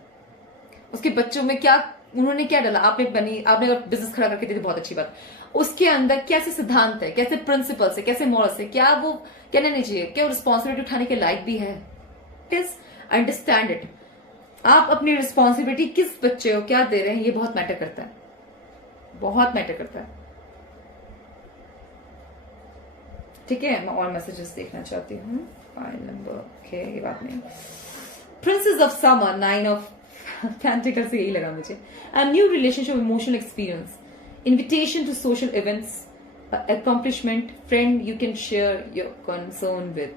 उसके बच्चों में क्या उन्होंने क्या डाला? आपने बिजनेस खड़ा करके दी थी, बहुत अच्छी बात। उसके अंदर कैसे सिद्धांत है, कैसे प्रिंसिपल्स है, कैसे मॉरल्स है, क्या वो कहना नहीं चाहिए, क्या वो रिस्पॉन्सिबिलिटी उठाने के लायक भी है? Understand it. आप अपनी रिस्पॉन्सिबिलिटी किस बच्चे को क्या दे रहे हैं, ये बहुत मैटर करता है, बहुत मैटर करता है। ठीक है, मैं और मैसेजेस देखना चाहती हूँ। फाइल नंबर ओके, ये बात नहीं। Princess of summer, 9 of pentacles से यही लगा मुझे। A new relationship, emotional experience, invitation to social events, accomplishment, friend you can share your concern with.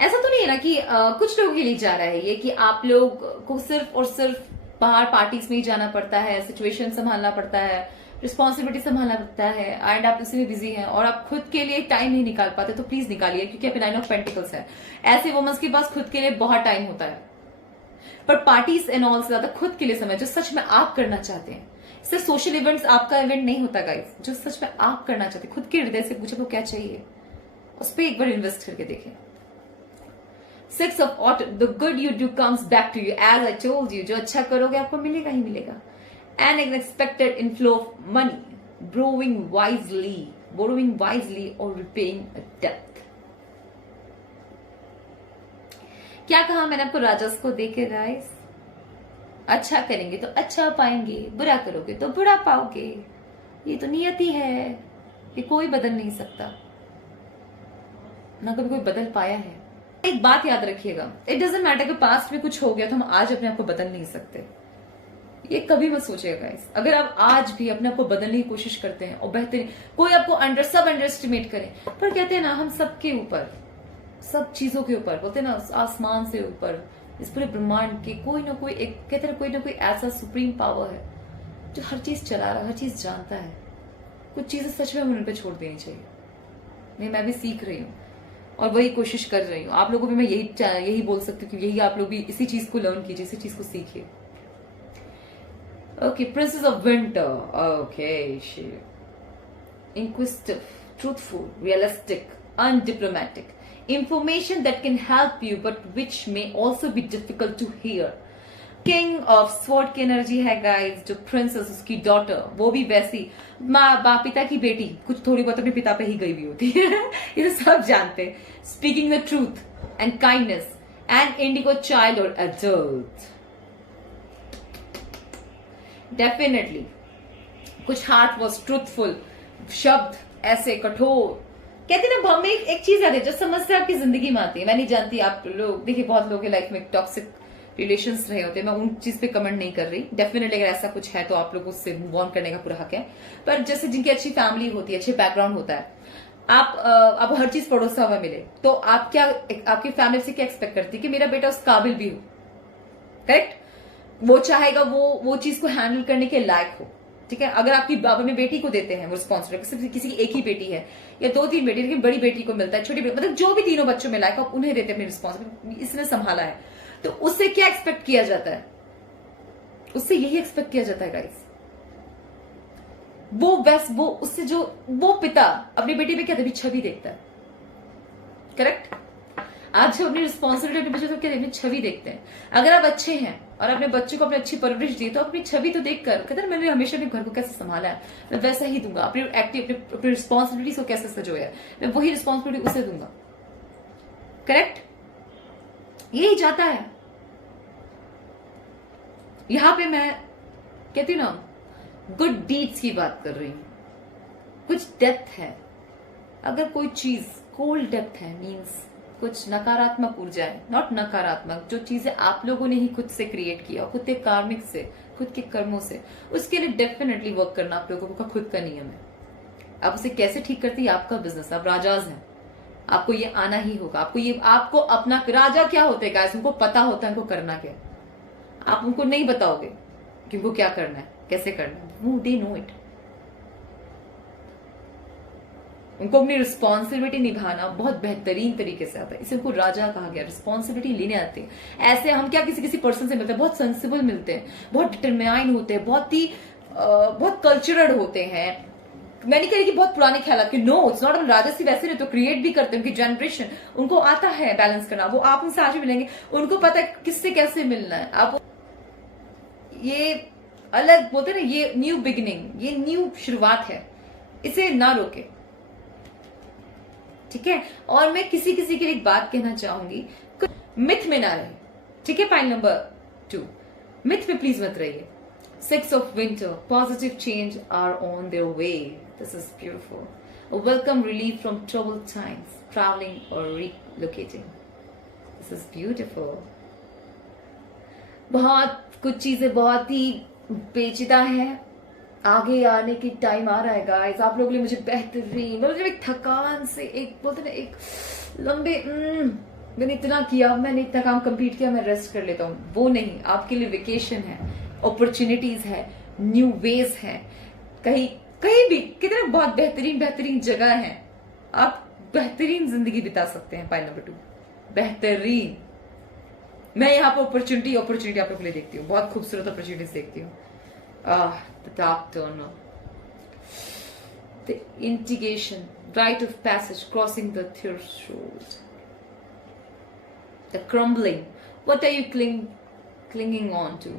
ऐसा तो नहीं है ना कि कुछ लोगों के लिए जा रहा है ये कि आप लोग को सिर्फ और सिर्फ बाहर पार्टीज में ही जाना पड़ता है, सिचुएशन संभालना पड़ता है, रिस्पॉन्सिबिलिटी संभालना पड़ता है, एंड आप उसी में बिजी हैं और आप खुद के लिए टाइम नहीं निकाल पाते, तो प्लीज निकालिए, क्योंकि अभी 9 ऑफ पेंटिकल्स है। ऐसे वुमेन्स के पास खुद के लिए बहुत टाइम होता है, पर पार्टीज एंड ऑल से ज्यादा खुद के लिए समय जो सच में आप करना चाहते हैं। सिर्फ सोशल इवेंट्स आपका इवेंट नहीं होता गाइस, जो सच में आप करना चाहते हैं, खुद के हृदय से पूछे वो क्या चाहिए, उस पर एक बार इन्वेस्ट करके देखें। 6 of autumn, the good you do comes back to you, as I told you, जो अच्छा करोगे आपको मिलेगा ही मिलेगा। An unexpected inflow of money, borrowing wisely or repaying a debt। क्या कहा मैंने आपको राजस को देके गाइस? अच्छा करेंगे तो अच्छा पाएंगे, बुरा करोगे तो बुरा पाओगे, ये तो नियति है, ये कोई बदल नहीं सकता, ना कभी कोई बदल पाया है। एक बात याद रखिएगा, इट डजेंट मैटर कि पास्ट में कुछ हो गया तो हम आज अपने आप को बदल नहीं सकते, ये कभी मत सोचिएगा गाइस। अगर आप आज भी अपने आप को बदलने की कोशिश करते हैं और बेहतरीन, कोई आपको अंडर एस्टिमेट करे, पर कहते हैं ना हम सबके ऊपर, सब चीजों के ऊपर, बोलते हैं ना आसमान से ऊपर, इस पूरे ब्रह्मांड के कोई ना कोई एक, कहते हैं कोई ना कोई ऐसा सुप्रीम पावर है जो हर चीज चला रहा है, हर चीज जानता है। कुछ चीजें सच में उन पर छोड़ देनी चाहिए। मैं भी सीख रही हूँ और वही कोशिश कर रही हूँ। आप लोगों को भी मैं यही बोल सकती हूँ कि यही आप लोग भी इसी चीज को लर्न कीजिए, इसी चीज को सीखिए। Okay, princess of winter, okay, inquisitive, truthful, realistic, undiplomatic, information that can help you but which may also be difficult to hear। King of sword की एनर्जी है गाइस, जो प्रिंसेस, उसकी डॉटर, वो भी वैसी माँ पिता की बेटी, कुछ थोड़ी बहुत अपने पिता पे ही गई हुई होती है ये तो सब जानते हैं। Speaking the truth and kindness and Indigo child और एडल्ट, डेफिनेटली कुछ हार्ट वॉज ट्रूथफुल शब्द, ऐसे कठोर, कहते ना हम एक चीज आती है जो समस्या आपकी जिंदगी में आती है। मैं नहीं जानती आप लोग, देखिए बहुत लोगों के लाइफ में टॉक्सिक रिलेशंस रहे होते हैं, मैं उन चीज पे कमेंट नहीं कर रही। डेफिनेटली अगर ऐसा कुछ है तो आप लोग उससे मूव ऑन करने का पूरा हक है। पर जैसे जिनकी अच्छी फैमिली होती है, अच्छे बैकग्राउंड होता है, आप हर चीज पड़ोसा हुआ मिले, तो आप क्या, आपकी फैमिली से क्या एक्सपेक्ट करती है कि मेरा बेटा उस काबिल भी हो, करेक्ट, वो चाहेगा वो चीज को हैंडल करने के लायक हो। ठीक है, अगर आपकी बाबा में बेटी को देते हैं वो रिस्पॉन्सिबिलिटी, किसी की एक ही बेटी है या 2-3 बेटी, लेकिन बड़ी बेटी को मिलता है, छोटी बेटी, मतलब जो भी तीनों बच्चों में लायक, आप उन्हें देते हैं अपनी रिस्पॉन्सिबिलिटी, इसने संभाला है, तो उससे क्या एक्सपेक्ट किया जाता है? उससे यही एक्सपेक्ट किया जाता है गाइस। वो उससे जो वो पिता अपनी बेटी में क्या छवि देखता है, करेक्ट। आज जो अपनी रिस्पॉन्सिबिलिटी अपने बच्चों को क्या देखते, छवि देखते हैं। अगर आप अच्छे हैं और अपने बच्चों को अपनी अच्छी परवरिश दी, तो अपनी छवि तो देखकर कहते हैं मैंने हमेशा अपने घर को कैसे संभाला है, मैं वैसा ही दूंगा। अपनी रिस्पॉन्सिबिलिटी को कैसे सजोया है, मैं वही रिस्पॉन्सिबिलिटी उसे दूंगा, करेक्ट। यही जाता है। यहां पे मैं कहती हूं ना, गुड डीड्स की बात कर रही हूं। कुछ डेप्थ है, अगर कोई चीज कोल्ड डेप्थ है, मीन्स कुछ नकारात्मक ऊर्जा है, नॉट नकारात्मक, जो चीजें आप लोगों ने ही खुद से क्रिएट किया, खुद के कार्मिक से, खुद के कर्मों से, उसके लिए डेफिनेटली वर्क करना आप लोगों का खुद का नियम है। आप उसे कैसे ठीक करती है, आपका बिजनेस, आप राजाज हैं, आपको ये आना ही होगा। आपको अपना राजा क्या होते हैं गाइस, उनको पता होता है उनको करना क्या है। आप उनको नहीं बताओगे कि उनको क्या करना है, कैसे करना है, दे नो इट। उनको अपनी रिस्पॉन्सिबिलिटी निभाना बहुत बेहतरीन तरीके से आता है, इसे उनको राजा कहा गया, रिस्पॉन्सिबिलिटी लेने आते हैं। ऐसे हम क्या किसी किसी पर्सन से मिलते हैं, बहुत सेंसिबल मिलते हैं, बहुत डिटरमाइन होते हैं, बहुत कल्चरल होते हैं। मैं नहीं कह रही कि बहुत पुराने ख्याल कि नो इट्स नॉट, राजसी वैसे नहीं तो क्रिएट भी करते हैं, उनकी जनरेशन उनको आता है बैलेंस करना, वो आप उनसे आज भी मिलेंगे, उनको पता है किससे कैसे मिलना है। आप ये अलग बोलते हैं ना, ये न्यू बिगिनिंग, ये न्यू शुरुआत है, इसे ना रोके, ठीक है। और मैं किसी किसी के लिए एक बात कहना चाहूंगी, मिथ में ना रहे, ठीक है। पॉइंट नंबर 2, मिथ में प्लीज मत रहिए। 6 of winter, positive change are on their way. This is beautiful. A welcome relief from troubled times, traveling or relocating. This is beautiful. बहुत कुछ चीजें बहुत ही पेचीदा है, आगे आने की टाइम आ रहा है गाइस आप लोगों के लिए। मुझे बेहतरीन, मतलब एक थकान से, एक बोलते ना एक लंबे मैंने इतना किया, मैंने इतना काम कंप्लीट किया, मैं रेस्ट कर लेता हूँ, वो नहीं। आपके लिए वेकेशन है, अपॉर्चुनिटीज है, न्यू वेज है, कहीं कहीं भी कितने बहुत बेहतरीन जगह है, आप बेहतरीन जिंदगी बिता सकते हैं। पॉइंट नंबर 2, बेहतरीन। मैं यहाँ पर अपॉर्चुनिटी आप लोगों के लिए देखती हूँ, बहुत खूबसूरत अपॉर्चुनिटीज देखती हूँ। The dark turner, the integration, rite of passage, crossing the threshold, the crumbling. What are you clinging on to?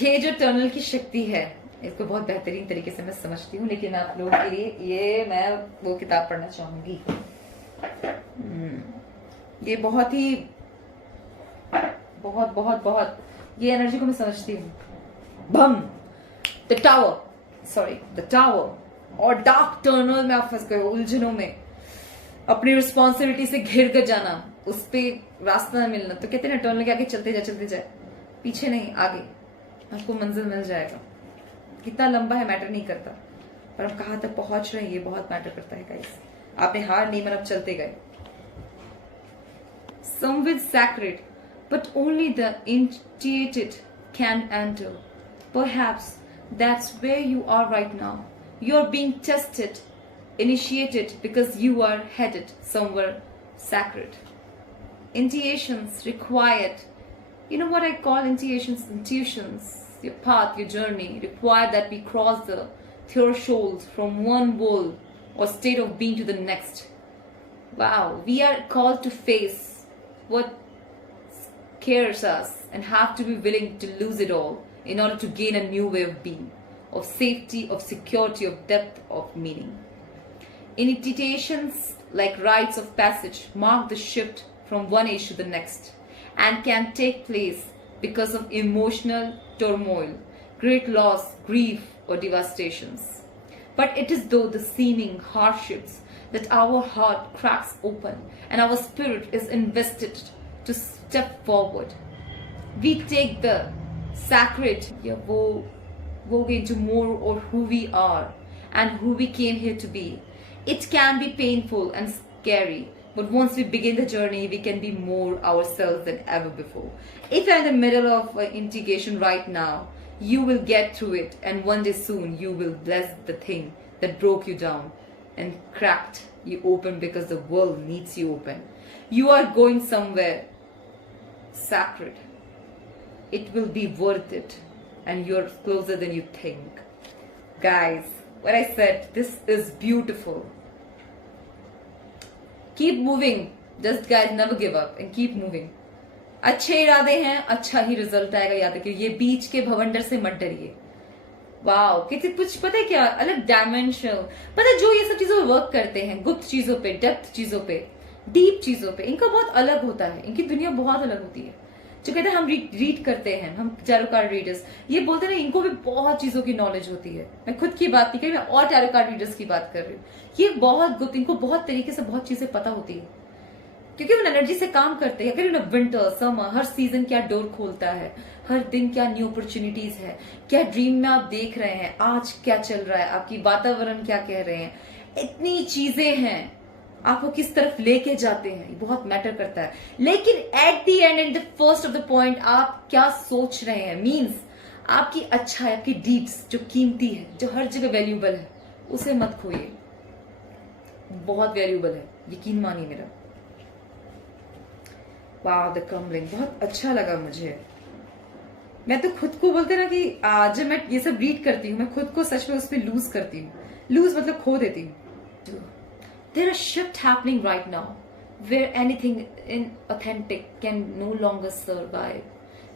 ये जो टनल की शक्ति है, इसको बहुत बेहतरीन तरीके से मैं समझती हूँ, लेकिन आप लोगों के लिए ये मैं वो किताब पढ़ना चाहूंगी। ये बहुत ही बहुत ये एनर्जी को मैं समझती हूँ। बम, द टावर और डार्क टनल में आप फंस गए, उलझनों में, अपनी रिस्पॉन्सिबिलिटी से घिर कर जाना, उस पे रास्ता न मिलना। तो कहते हैं ना, टनल के आगे चलते जाए, पीछे नहीं आगे, आपको मंजिल मिल जाएगा। कितना लंबा है मैटर नहीं करता, पर हम कहाँ तक पहुंच रहे हैं ये बहुत मैटर करता है गाइस। आपने हार नहीं माना, आप चलते गए। Some with sacred, but only the initiated can enter. Perhaps that's where you are right now. You're being tested, initiated because you are headed somewhere sacred. Initiations required, you know what I call intuitions, your path, your journey, require that we cross the threshold from one world or state of being to the next. Wow, we are called to face what scares us and have to be willing to lose it all in order to gain a new way of being, of safety, of security, of depth, of meaning. Initiations, like rites of passage, mark the shift from one age to the next and can take place because of emotional turmoil, great loss, grief, or devastations. But it is though the seeming hardships that our heart cracks open and our spirit is invested to step forward. We take the sacred, वो into more or who we are and who we came here to be. It can be painful and scary, but once we begin the journey, we can be more ourselves than ever before. If you're in the middle of integration right now, you will get through it, and one day soon you will bless the thing that broke you down and cracked you open because the world needs you open. You are going somewhere sacred. It will be worth it, and you're closer than you think. Guys, what I said, this is beautiful. Keep moving. Just guys, never give up and keep moving. अच्छे इरादे हैं, अच्छा ही result आएगा, याद रखिए। ये बीच के भवंडर से मत डरिए। वाओ, किसी कुछ पता है क्या, अलग डायमेंशन, पता है जो ये सब चीजों पे वर्क करते हैं, गुप्त चीजों पे, डेप्थ चीजों पे, डीप चीजों पे, इनका बहुत अलग होता है, इनकी दुनिया बहुत अलग होती है। जो कहते हैं हम रीड करते हैं, हम टैरो कार्ड रीडर्स, ये बोलते हैं ना, इनको भी बहुत चीजों की नॉलेज होती है। मैं खुद की बात नहीं कर रही, मैं और टैरो कार्ड रीडर्स की बात कर रही हूँ। ये बहुत गुप्त, इनको बहुत तरीके से बहुत चीजें पता होती है, क्योंकि वो एनर्जी से काम करते हैं। अगर विंटर, समर, हर सीजन क्या डोर खोलता है, हर दिन क्या न्यू अपॉर्चुनिटीज है, क्या ड्रीम में आप देख रहे हैं, आज क्या चल रहा है, आपकी वातावरण क्या कह रहे हैं, इतनी चीजें हैं, आपको किस तरफ लेके जाते हैं, ये बहुत मैटर करता है। लेकिन at the end and the first of the point, आप क्या सोच रहे हैं, मीन्स आपकी अच्छाई, आपकी डीड्स जो कीमती है, जो हर जगह वैल्यूबल है, उसे मत खोइए। बहुत वैल्यूबल है, यकीन मानिए मेरा। वाह, द क्रम्बलिंग बहुत अच्छा लगा मुझे। मैं तो खुद को बोलते ना कि जब मैं ये सब रीड करती हूँ, मैं खुद को सच में उस पर लूज करती हूँ। लूज मतलब खो देती हूँ। There is shift happening right now where anything inauthentic can no longer survive.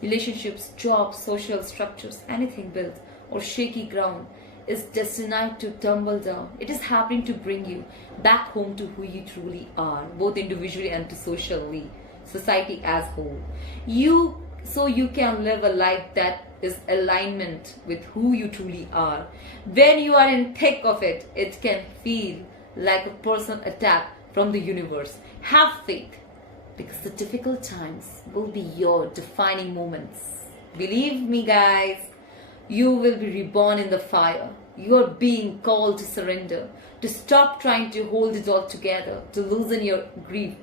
Relationships, jobs, social structures, anything built or shaky ground is destined to tumble down. It is happening to bring you back home to who you truly are, both individually and to socially, society as whole. So you can live a life that is alignment with who you truly are. When you are in thick of it, it can feel like a personal attack from the universe. Have faith, because the difficult times will be your defining moments. Believe me, guys, you will be reborn in the fire. You are being called to surrender, to stop trying to hold it all together, to loosen your grip,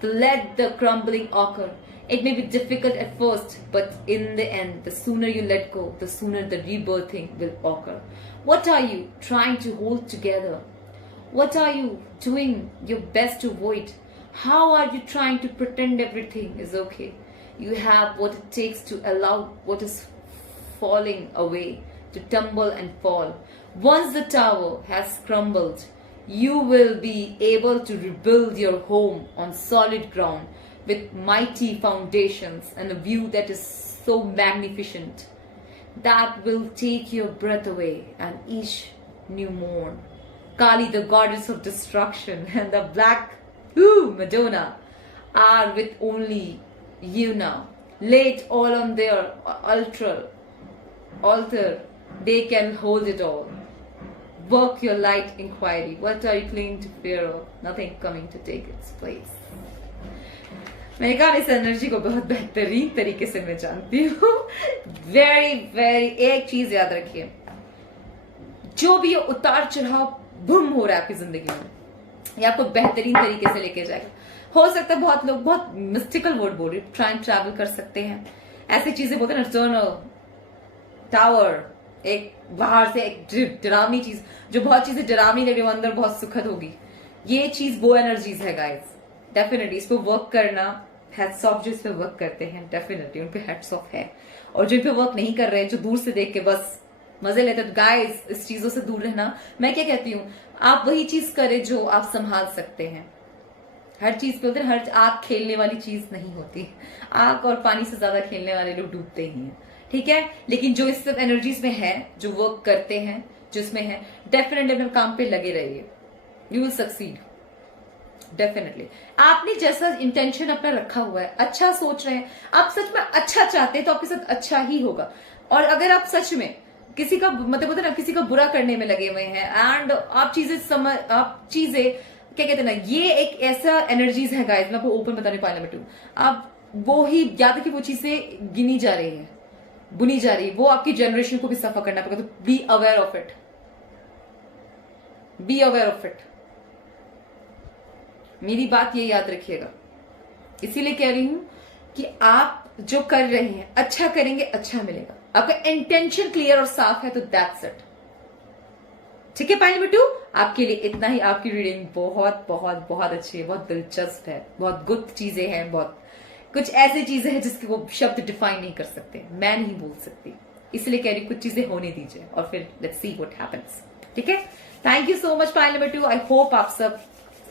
to let the crumbling occur. It may be difficult at first, but in the end, the sooner you let go, the sooner the rebirthing will occur. What are you trying to hold together? What are you doing your best to avoid? How are you trying to pretend everything is okay? You have what it takes to allow what is falling away to tumble and fall. Once the tower has crumbled, you will be able to rebuild your home on solid ground with mighty foundations and a view that is so magnificent that will take your breath away and each new morn. Kali, the goddess of destruction, and the black Madonna are with only you now. Lay it all on their altar. They can hold it all. Work your light inquiry. What are you clinging to fear of? Nothing coming to take its place. मैंने कहा इस energy को बहुत बेहतरीन तरीके से मैं जानती हूँ। वेरी वेरी, एक चीज याद रखिए, जो भी उतार चढ़ाव बुम हो रहा है आपकी जिंदगी में, ये आपको बेहतरीन तरीके से लेके जाएगा। हो सकता है बहुत लोग बहुत मिस्टिकल वर्ड बोल रहे, टाइम ट्रैवल कर सकते हैं, ऐसी चीजें बोलते हैं ना, टर्नल, टावर, एक बाहर से एक डरावनी चीज, जो बहुत चीजें डरावनी लगे वो अंदर बहुत सुखद होगी। ये चीज वो एनर्जीज है गाइस। डेफिनेटली इस पे वर्क करना, हेड्स ऑफ जो इस पे वर्क करते हैं, डेफिनेटली उन पे हेड्स ऑफ है। और जो इस पे वर्क नहीं कर रहे हैं, जो दूर से देख के बस मजे लेते हैं, तो गाइस इस चीजों से दूर रहना। मैं क्या कहती हूँ, आप वही चीज करें जो आप संभाल सकते हैं। हर चीज पे बोलते हैं, हर आग खेलने वाली चीज नहीं होती। आग और पानी से ज्यादा खेलने वाले लोग डूबते ही हैं, ठीक है। लेकिन जो इस सब एनर्जीज में है, जो वर्क करते हैं, जो इसमें है, डेफिनेटली अपने काम पे लगे रहिए, यू विल सक्सीड डेफिनेटली। आपने जैसा इंटेंशन अपना रखा हुआ है, अच्छा सोच रहे हैं, आप सच में अच्छा चाहते हैं, तो आपके साथ अच्छा ही होगा। और अगर आप सच में किसी का मतलब होता है ना, किसी का बुरा करने में लगे हुए हैं, एंड आप चीजें क्या कहते हैं ना, ये एक ऐसा एनर्जीज है गाइस, मैं आपको ओपन बताने पाने में टू, आप वो ही याद रखिए, वो चीजें गिनी जा रही है, बुनी जा रही है, वो आपकी जनरेशन को भी सफर करना पड़ेगा। तो be aware of it, be aware of it. मेरी बात ये याद रखिएगा, इसीलिए कह रही हूं कि आप जो कर रहे हैं अच्छा करेंगे, अच्छा मिलेगा। आपका इंटेंशन क्लियर और साफ है तो दैट्स इट, ठीक है। पॉइंट नंबर 2 आपके लिए इतना ही। आपकी रीडिंग बहुत बहुत बहुत अच्छी है, बहुत दिलचस्प है, बहुत गुड चीजें हैं, बहुत कुछ ऐसी चीजें हैं जिसके वो शब्द डिफाइन नहीं कर सकते, मैं नहीं बोल सकती, इसलिए कह रही कुछ चीजें होने दीजिए और फिर लेट्स सी व्हाट हैपेंस, ठीक है। Thank you so much. Point number 2, I hope आप सब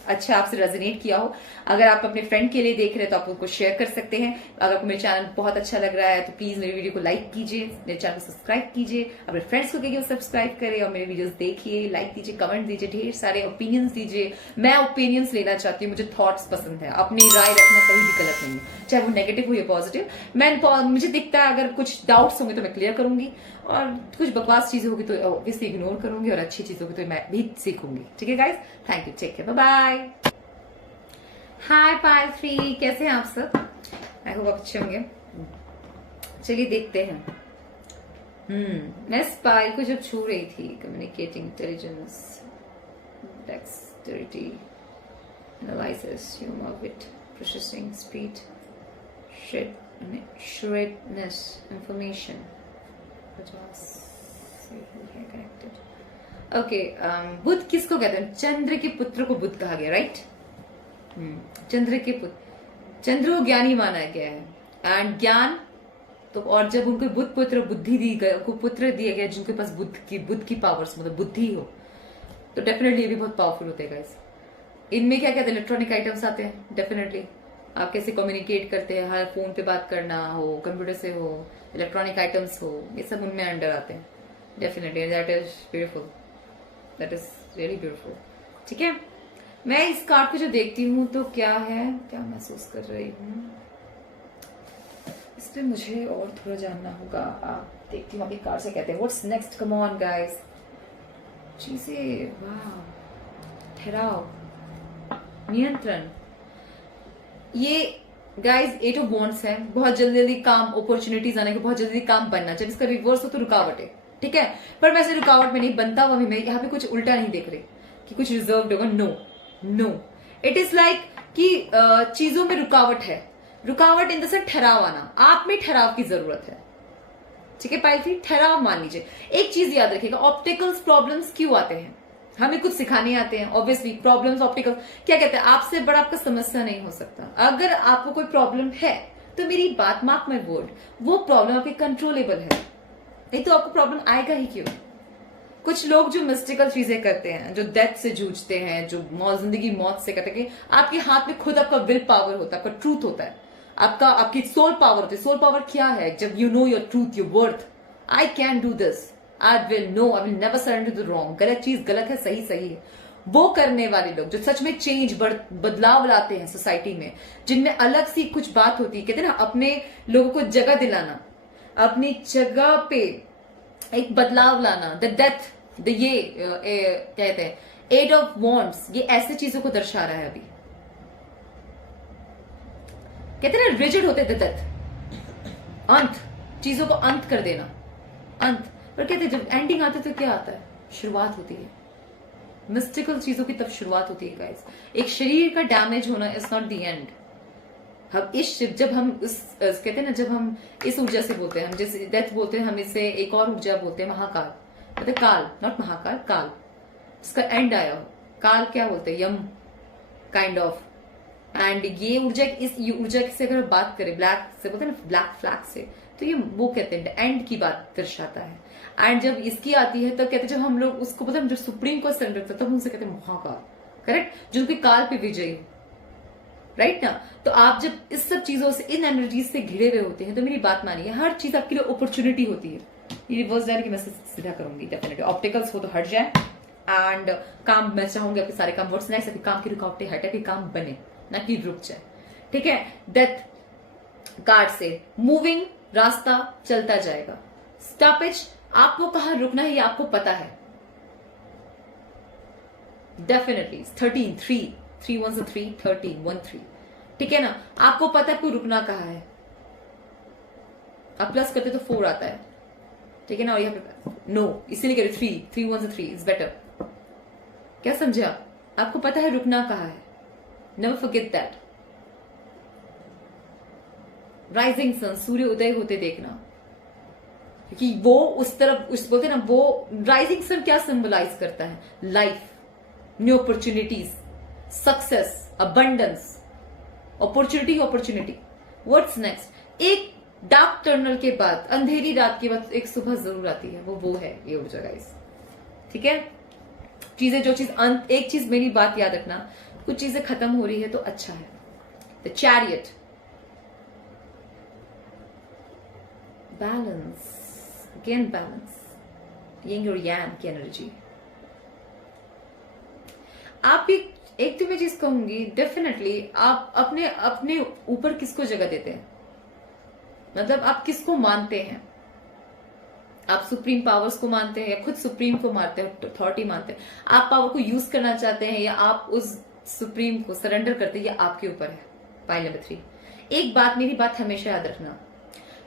अच्छा आपसे रेजोनेट किया हो। अगर आप अपने फ्रेंड के लिए देख रहे हैं तो आप उनको शेयर कर सकते हैं। अगर आपको मेरे चैनल बहुत अच्छा लग रहा है तो प्लीज मेरे वीडियो को लाइक कीजिए, मेरे चैनल को सब्सक्राइब कीजिए, अपने फ्रेंड्स को कहिए सब्सक्राइब करें और मेरे वीडियोस देखिए, लाइक दीजिए, कमेंट दीजिए, ढेर सारे ओपिनियंस दीजिए। मैं ओपिनियंस लेना चाहती हूँ, मुझे थॉट्स पसंद है, अपनी राय रखना कहीं भी गलत नहीं है, चाहे वो नेगेटिव हो या पॉजिटिव। मुझे दिखता है अगर कुछ डाउट्स होंगे तो मैं क्लियर करूंगी, और कुछ बकवास चीजें होगी तो ऑब्वियसली इग्नोर करूंगी, और अच्छी चीज होगी तो मैं भी सीखूंगी, ठीक है guys. Thank you, take care, bye bye. Hi Payal 3, कैसे हैं आप सब? आई होप अच्छे होंगे। चलिए देखते हैं। मैं पायल को जब छू रही थी, communicating intelligence, dexterity, analysis, humour, wit, processing speed, shrewdness, information, 50 से ही है कनेक्टेड। ओके, बुध किसको कहते हैं? चंद्र के पुत्र को बुध कहा गया, राइट? चंद्र के पुत्र, चंद्र को ज्ञानी माना गया है एंड ज्ञान तो, और जब उनको बुध पुत्र बुद्धि दी गई, उनको पुत्र दिया गया जिनके पास बुद्ध की पावर्स मतलब बुद्धि हो, तो डेफिनेटली ये भी बहुत पावरफुल होते हैं गाइस। इनमें क्या कहते हैं? इलेक्ट्रॉनिक आइटम्स आते हैं डेफिनेटली। आप कैसे कम्युनिकेट करते हैं, हर फोन पे बात करना हो, कंप्यूटर से हो, इलेक्ट्रॉनिक आइटम्स हो, ये सब उनमें अंडर आते हैं definitely. That is beautiful, that is really beautiful. ठीक है, मैं इस कार्ड को जो देखती हूँ तो क्या है, क्या महसूस कर रही हूँ, इसलिए मुझे और थोड़ा जानना होगा। आप देखती हूँ आपके कार्ड से कहते हैं what's next, come on guys. चीजें, वाह, ठहराव, नियंत्रण। ये गाइस 8 ऑफ वॉन्ड्स है, बहुत जल्दी जल्दी काम, अपॉर्चुनिटीज आने के, बहुत जल्दी काम बनना। जब इसका रिवर्स हो तो रुकावट है, ठीक है, पर वैसे रुकावट में नहीं बनता हुआ भी मैं यहाँ पे कुछ उल्टा नहीं देख रही कि कुछ रिजर्व होगा। No no, it is like कि चीजों में रुकावट है। रुकावट इन द सेंस ठहराव आना, आप में ठहराव की जरूरत है। ठीक है पाइल, ठहराव मान लीजिए। एक चीज याद रखिएगा, ऑप्टिकल्स प्रॉब्लम्स क्यों आते हैं? हमें कुछ सिखाने आते हैं ऑब्वियसली। प्रॉब्लम्स ऑप्टिकल क्या कहते हैं, आपसे बड़ा आपका समस्या नहीं हो सकता। अगर आपको कोई प्रॉब्लम है तो मेरी बात, मार्क माय वर्ड, वो प्रॉब्लम आपके कंट्रोलेबल है, नहीं तो आपको प्रॉब्लम आएगा ही क्यों। कुछ लोग जो मिस्टिकल चीजें करते हैं, जो डेथ से जूझते हैं, जो जिंदगी मौत से करते हैं, आपके हाथ में खुद आपका विल पावर होता है, आपका ट्रूथ होता है, आपकी सोल पावर होती है। सोल पावर क्या है? जब you know your truth, your worth, I can do this, I will know, I will never surrender to the wrong. गलत चीज गलत है, सही सही है। वो करने वाले लोग जो सच में चेंज, बदलाव लाते हैं सोसाइटी में, जिनमें अलग सी कुछ बात होती है, कहते हैं ना, अपने लोगों को जगह दिलाना, अपनी जगह पे एक बदलाव लाना। द डेथ, ये कहते हैं 8 ऑफ वॉन्ड्स, ये ऐसे चीजों को दर्शा रहा है। अभी कहते हैं ना, रिजिड होते थे डेथ, अंत, चीजों को अंत कर देना, अंत। पर कहते हैं जब एंडिंग आती है तो क्या आता है? शुरुआत होती है। मिस्टिकल चीजों की तब शुरुआत होती है गाइस। एक शरीर का डैमेज होना इज नॉट द एंड। हम जब हम कहते हैं ना, जब हम इस ऊर्जा से बोलते हैं, हम जैसे डेथ बोलते हैं, हम इसे एक और ऊर्जा बोलते हैं महाकाल, मतलब काल, नॉट महाकाल, काल, इसका एंड आया हो। काल क्या बोलते हैं? यम काइंड ऑफ। एंड ये ऊर्जा, इस ऊर्जा से अगर बात करें, ब्लैक से बोलते हैं ना, ब्लैक फ्लैग से, तो ये वो कहते हैं एंड की बात दर्शाता है। एंड जब इसकी आती है तो कहते हैं, जब हम लोग उसको मतलब जो सुप्रीम को सेंटर करता है, तब उनसे कहते हैं महाकाल, करेक्ट, जो उनके काल पे विजयी, राइट ना। तो आप जब इस सब चीजों से, इन एनर्जी से घिरे हुए होते हैं, तो मेरी बात मानिए, हर चीज आपके लिए अपॉर्चुनिटी होती है। ये रिवर्स जाने की मैं सीधा करूंगी डेफिनेटली। ऑप्टिकल्स हो तो हट जाए, एंड काम, मैं चाहूंगी आपके सारे काम, व्हाट्स नेक्स्ट, काम की रुकावटें हटे, कि काम बने, ना कि रुक जाए। ठीक है, डेथ कार्ड से मूविंग, रास्ता चलता जाएगा। स्टॉपेज, आपको कहां रुकना है ये आपको पता है डेफिनेटली। 13, 3 1 से 3, 13, 1 3, ठीक है ना, आपको पता है आपको रुकना कहां है। आप प्लस करते तो 4 आता है, ठीक है ना, और यहाँ पे नो, इसीलिए कह रहे 3 1 से 3 इज बेटर। क्या समझे आप? आपको पता है रुकना कहां है, never forget that. Rising sun, सूर्य उदय होते देखना, क्योंकि वो उस तरफ, उस बोलते ना, वो राइजिंग सन क्या सिंबलाइज करता है? Life, new opportunities, success, abundance, opportunity. What's next? एक डार्क टनल के बाद, अंधेरी रात के बाद एक सुबह जरूर आती है, वो है ये ऊर्जा गाइस। ठीक है, चीजें, जो चीज अंत, एक चीज मेरी बात याद रखना, कुछ चीजें खत्म हो रही है तो अच्छा है। The chariot, balance, again balance, Ying और यांग की एनर्जी। आप एक तो मैं चीज कहूंगी, डेफिनेटली आप अपने ऊपर किसको जगह देते हैं, मतलब आप किसको मानते हैं? आप सुप्रीम पावर्स को मानते हैं, या खुद सुप्रीम को मानते हैं, अथॉरिटी मानते हैं? आप पावर को यूज करना चाहते हैं, या आप उस सुप्रीम को सरेंडर करते हैं, या आपके ऊपर है। पॉइंट नंबर 3, एक बात, मेरी बात हमेशा याद रखना,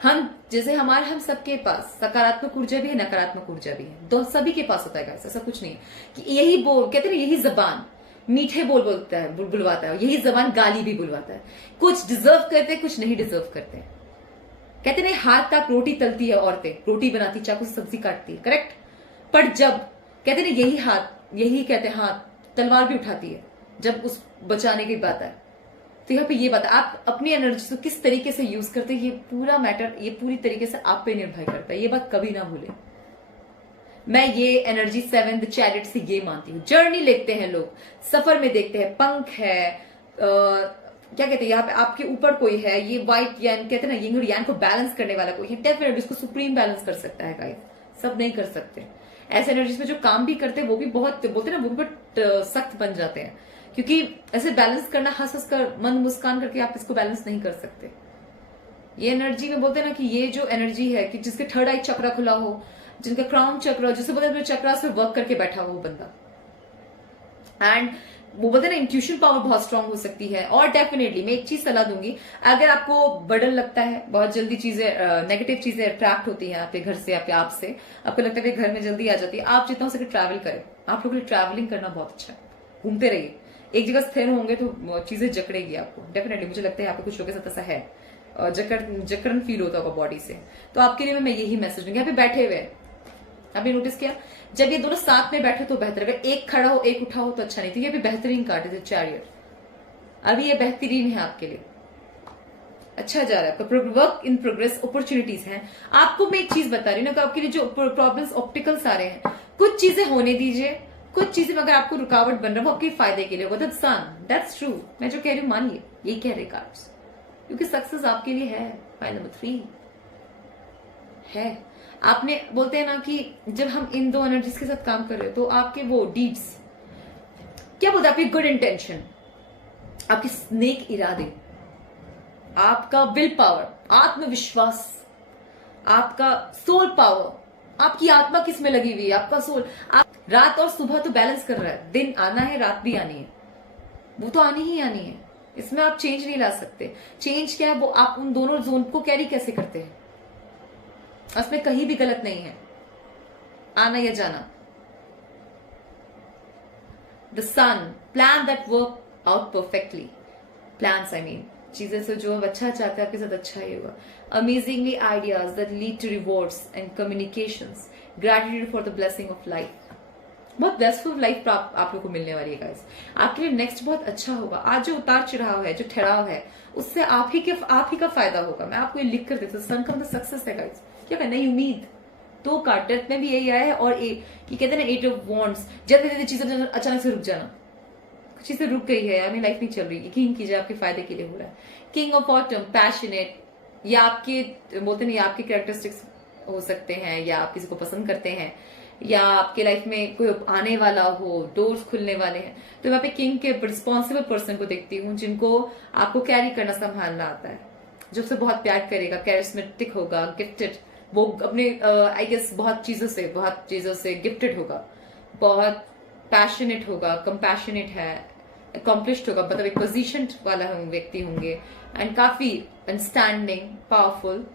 हम जैसे हम सबके पास सकारात्मक ऊर्जा भी है, नकारात्मक ऊर्जा भी है, दो सभी के पास होता है गाइस। ऐसा कुछ नहीं है कि यही बोल, कहते हैं ना, यही जबान मीठे बोल बोलता है, बुलवाता है, यही जबान गाली भी बुलवाता है। कुछ डिजर्व करते हैं, कुछ नहीं डिजर्व करते हैं। कहते नहीं हाथ तक रोटी तलती है औरतें, रोटी बनाती, चाकू से सब्जी काटती है, करेक्ट। पर जब कहते नहीं यही हाथ, यही कहते हैं हाथ तलवार भी उठाती है जब उस बचाने की बात आए। तो यहाँ पे ये बात है, आप अपनी एनर्जी को किस तरीके से यूज करते हैं, ये पूरा मैटर, ये पूरी तरीके से आप पे निर्भर करता है। ये बात कभी ना भूले। मैं ये एनर्जी 7 द चैरियट से ये मानती हूँ। जर्नी लेते हैं लोग, सफर में देखते हैं पंख है, क्या कहते हैं यहाँ पे आपके ऊपर कोई है, ये व्हाइट यान कहते हैं ना, यिंग और यांग को बैलेंस करने वाला कोई है, डेफिनेटली उसको सुप्रीम बैलेंस कर सकता है गाइस। सब नहीं कर सकते। ऐसे एनर्जीज में जो काम भी करते हैं वो भी बहुत बोलते हैं ना, वो भी बहुत सख्त बन जाते हैं, क्योंकि ऐसे बैलेंस करना हंस हंस कर मन मुस्कान करके आप इसको बैलेंस नहीं कर सकते। ये एनर्जी में बोलते हैं ना कि ये जो एनर्जी है कि जिसके थर्ड आई चक्रा खुला हो, जिनका क्राउन चक्र, जिसे बोलते हैं चक्रा से वर्क करके बैठा हो वो बंदा, एंड वो बोलते हैं ना इंट्यूशन पावर बहुत स्ट्रांग हो सकती है। और डेफिनेटली मैं एक चीज सलाह दूंगी, अगर आपको बर्डन लगता है, बहुत जल्दी चीजें नेगेटिव चीजें अट्रैक्ट होती हैं आपके घर से, आपके आप से, आपको लगता है कि घर में जल्दी आ जाती है, आप जितना हो सके ट्रैवल करें। आप लोगों के लिए ट्रैवलिंग करना बहुत अच्छा है, घूमते रहिए। एक जगह स्थिर होंगे तो चीजें जकड़ेगी आपको, डेफिनेटली मुझे लगता है यहाँ पे कुछ लोगों के साथ ऐसा है, जकड़न फील होता होगा बॉडी से। तो आपके लिए मैं यही मैसेज दूंगी। यहाँ पे बैठे हुए अभी नोटिस किया, जब ये दोनों साथ में बैठे तो बेहतर है, एक खड़ा हो एक उठा हो तो अच्छा नहीं। तो ये भी बेहतरीन कार्ड है चैरियट, अभी ये बेहतरीन है आपके लिए, अच्छा जा रहा है, वर्क इन प्रोग्रेस, अपॉर्चुनिटीज हैं। आपको मैं एक चीज बता रही हूँ ना, आपके लिए जो प्रॉब्लम्स ऑप्टिकल्स आ रहे हैं, कुछ चीजें होने दीजिए, कुछ चीजें अगर आपको रुकावट बन रहा है वो आपके फायदे के लिए होगा। दैट्स ट्रू, मैं जो कह रही हूँ मानिए, यही कह रहे कार्ड्स, क्योंकि सक्सेस आपके लिए है। फाइल नंबर 3 है। आपने बोलते हैं ना कि जब हम इन दो एनर्जीज के साथ काम कर रहे हो तो आपके वो डीड्स, क्या बोलते हैं, आपकी गुड इंटेंशन, आपके नेक इरादे, आपका विल पावर, आत्मविश्वास, आपका सोल पावर, आपकी आत्मा किस में लगी हुई है, आपका सोल, आप रात और सुबह तो बैलेंस कर रहा है, दिन आना है रात भी आनी है, वो तो आनी ही आनी है, इसमें आप चेंज नहीं ला सकते। चेंज क्या है, वो आप उन दोनों जोन को कैरी कैसे करते हैं, उसमें कहीं भी गलत नहीं है, आना या जाना। The sun plan that work out perfectly, plans I mean, चीजें से जो अच्छा चाहते हैं आपके साथ अच्छा ही होगा। Amazingly ideas that lead to rewards and communications, gratitude for the blessing of life, बहुत ब्लेसफुल लाइफ आप लोग को मिलने वाली है गाइस। आपके लिए नेक्स्ट बहुत अच्छा होगा। आज जो उतार चढ़ाव है, जो ठहराव है, उससे आप ही का फायदा होगा। मैं आपको ये लिख कर देती हूँ, सन का मतलब सक्सेस है गाइस, क्या नई उम्मीद। तो कार्ड डेथ में भी यही आया है, और ये कहते हैं ना 8 ऑफ वॉन्ड्स, जब चीजें अचानक से रुक जाना, कुछ चीजें रुक गई है, यानी लाइफ नहीं चल रही, किंग कीजिए, आपके फायदे के लिए हो रहा है। किंग ऑफ ऑटम, पैशनेट, या आपके बोलते नहीं आपके कैरेक्टरिस्टिक्स हो सकते हैं, या आप किसी को पसंद करते हैं, या आपके लाइफ में कोई आने वाला हो, डोर्स खुलने वाले हैं। तो मैं पे किंग के रिस्पॉन्सिबल पर्सन को देखती हूँ, जिनको आपको कैरी करना संभालना आता है, जो उससे बहुत प्यार करेगा, कैरिस्मेटिक होगा, गिफ्टेड, वो अपने आई गेस बहुत चीजों से गिफ्टेड होगा, बहुत पैशनेट होगा, कंपैशनेट है, अकॉम्प्लिश्ड होगा, मतलब एक पोजीशन वाला व्यक्ति होंगे, एंड काफी अंडरस्टैंडिंग, पावरफुल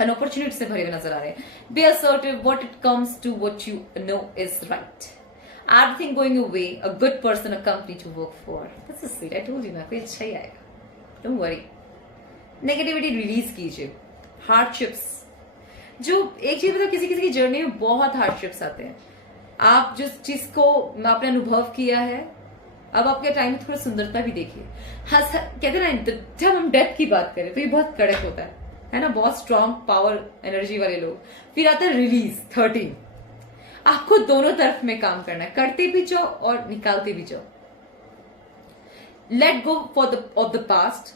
एंड अपॉर्चुनिटी से भरे हुए नजर आ रहे हैं। Be assertive what it comes to what you know is right, everything going your way, a good person, a company to work for. That's a sweet, I told you ना, कोई अच्छा ही आएगा, डोंट वरी। नेगेटिविटी रिलीज कीजिए। Hardships, जो एक चीज मतलब किसी की जर्नी में बहुत हार्डशिप्स आते हैं, आप जिस चीज को आपने अनुभव किया है, अब आपके टाइम में थोड़ा सुंदरता भी देखिए। कहते हैं ना, जब हम डेथ की बात करें तो ये बहुत कड़क होता है ना, बहुत स्ट्रांग पावर एनर्जी वाले लोग। फिर आता है रिलीज 13, आपको दोनों तरफ में काम करना है, करते भी जाओ और निकालते भी जाओ। Let go of the past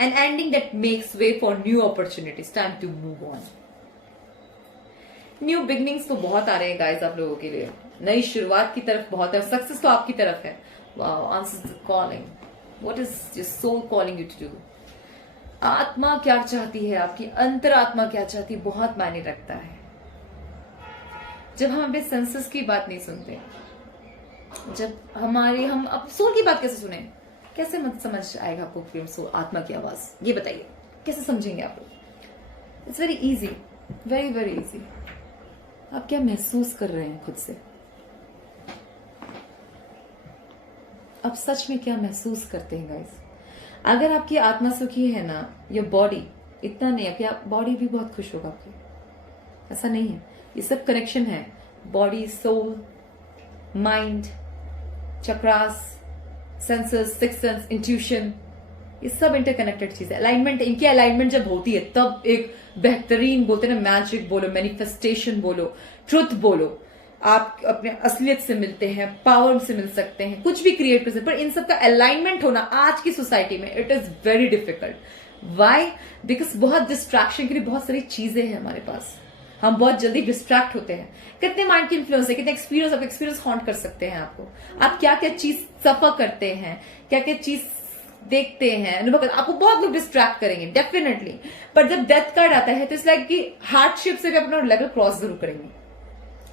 and ending that makes way for new opportunities, time to move on. New beginnings तो बहुत आ रहे हैं गाइस आप लोगों के लिए, नई शुरुआत की तरफ बहुत है, सक्सेस तो आपकी तरफ है। Wow, answers the calling, what is your soul calling you to do. आत्मा क्या चाहती है, आपकी अंतरात्मा क्या चाहती है, बहुत मायने रखता है। जब हम अपने सेंसेस की बात नहीं सुनते, जब हम अब सोल की बात कैसे सुने, कैसे मत समझ आएगा आपको फिर सोल, आत्मा की आवाज, ये बताइए कैसे समझेंगे आप लोग। It's very easy, very very easy. आप क्या महसूस कर रहे हैं खुद से, आप सच में क्या महसूस करते हैं गाइस। अगर आपकी आत्मा सुखी है ना, योर बॉडी इतना नहीं है कि आप बॉडी भी बहुत खुश होगा आपकी, ऐसा नहीं है। ये सब कनेक्शन है, body, soul, mind, chakras, senses, six sense, intuition, ये सब इंटरकनेक्टेड चीज है। अलाइनमेंट, इनकी अलाइनमेंट जब होती है तब एक बेहतरीन, बोलते हैं ना, मैजिक बोलो, मैनिफेस्टेशन बोलो, ट्रुथ बोलो, आप अपने असलियत से मिलते हैं, पावर से मिल सकते हैं, कुछ भी क्रिएट कर सकते हैं। पर इन सब का अलाइनमेंट होना आज की सोसाइटी में it is very difficult. Why? Because बहुत डिस्ट्रैक्शन के लिए बहुत सारी चीजें हैं हमारे पास, हम बहुत जल्दी डिस्ट्रैक्ट होते हैं। कितने माइंड के इन्फ्लुएंस है, कितने एक्सपीरियंस हॉन्ट कर सकते हैं आपको, आप क्या क्या चीज सफर करते हैं, क्या क्या चीज देखते हैं, अनुभव करते हैं, आपको बहुत लोग डिस्ट्रैक्ट करेंगे डेफिनेटली। पर जब डेथ कार्ड आता है तो इट्स लाइक कि हार्डशिप से भी अपना लेवल क्रॉस जरूर करेंगे।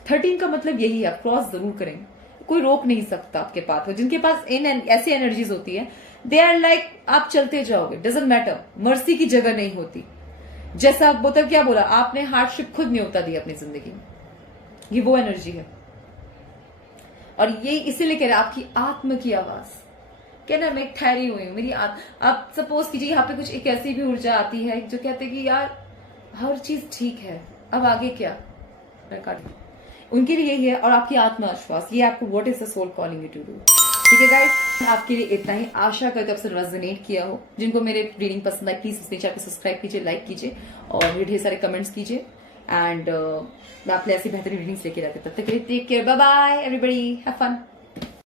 13 का मतलब यही है, आप क्रॉस जरूर करेंगे, कोई रोक नहीं सकता आपके पास। जिनके पास ऐसी एनर्जीज होती है, दे आर लाइक आप चलते जाओगे, डजंट मैटर, मर्सी की जगह नहीं होती। जैसा बोतल क्या बोला आपने, हार्डशिप खुद नहीं होता दी अपनी जिंदगी में, ये वो एनर्जी है। और ये इसीलिए कह रहे हैं आपकी आत्म की आवाज, कहना मैं ठहरी हुई हूं, मेरी आप सपोज कीजिए यहाँ पे कुछ एक ऐसी भी ऊर्जा आती है जो कहते हैं कि यार हर चीज ठीक है, अब आगे क्या, मैं काट दूं। उनके लिए यही है। और आपकी आत्मविश्वास, ये आपको what is the soul calling you to do. ठीक है गाइस, आपके लिए इतना ही। आशा करते आपसे रेजोनेट किया हो। जिनको मेरे रीडिंग पसंद आए प्लीज इस चैनल को सब्सक्राइब कीजिए, लाइक कीजिए और मेरे ढेर सारे कमेंट्स कीजिए। एंड मैं आपके ऐसी बेहतरीन रीडिंग्स लेके रहते, तब तक के लिए take care, bye bye everybody, have fun.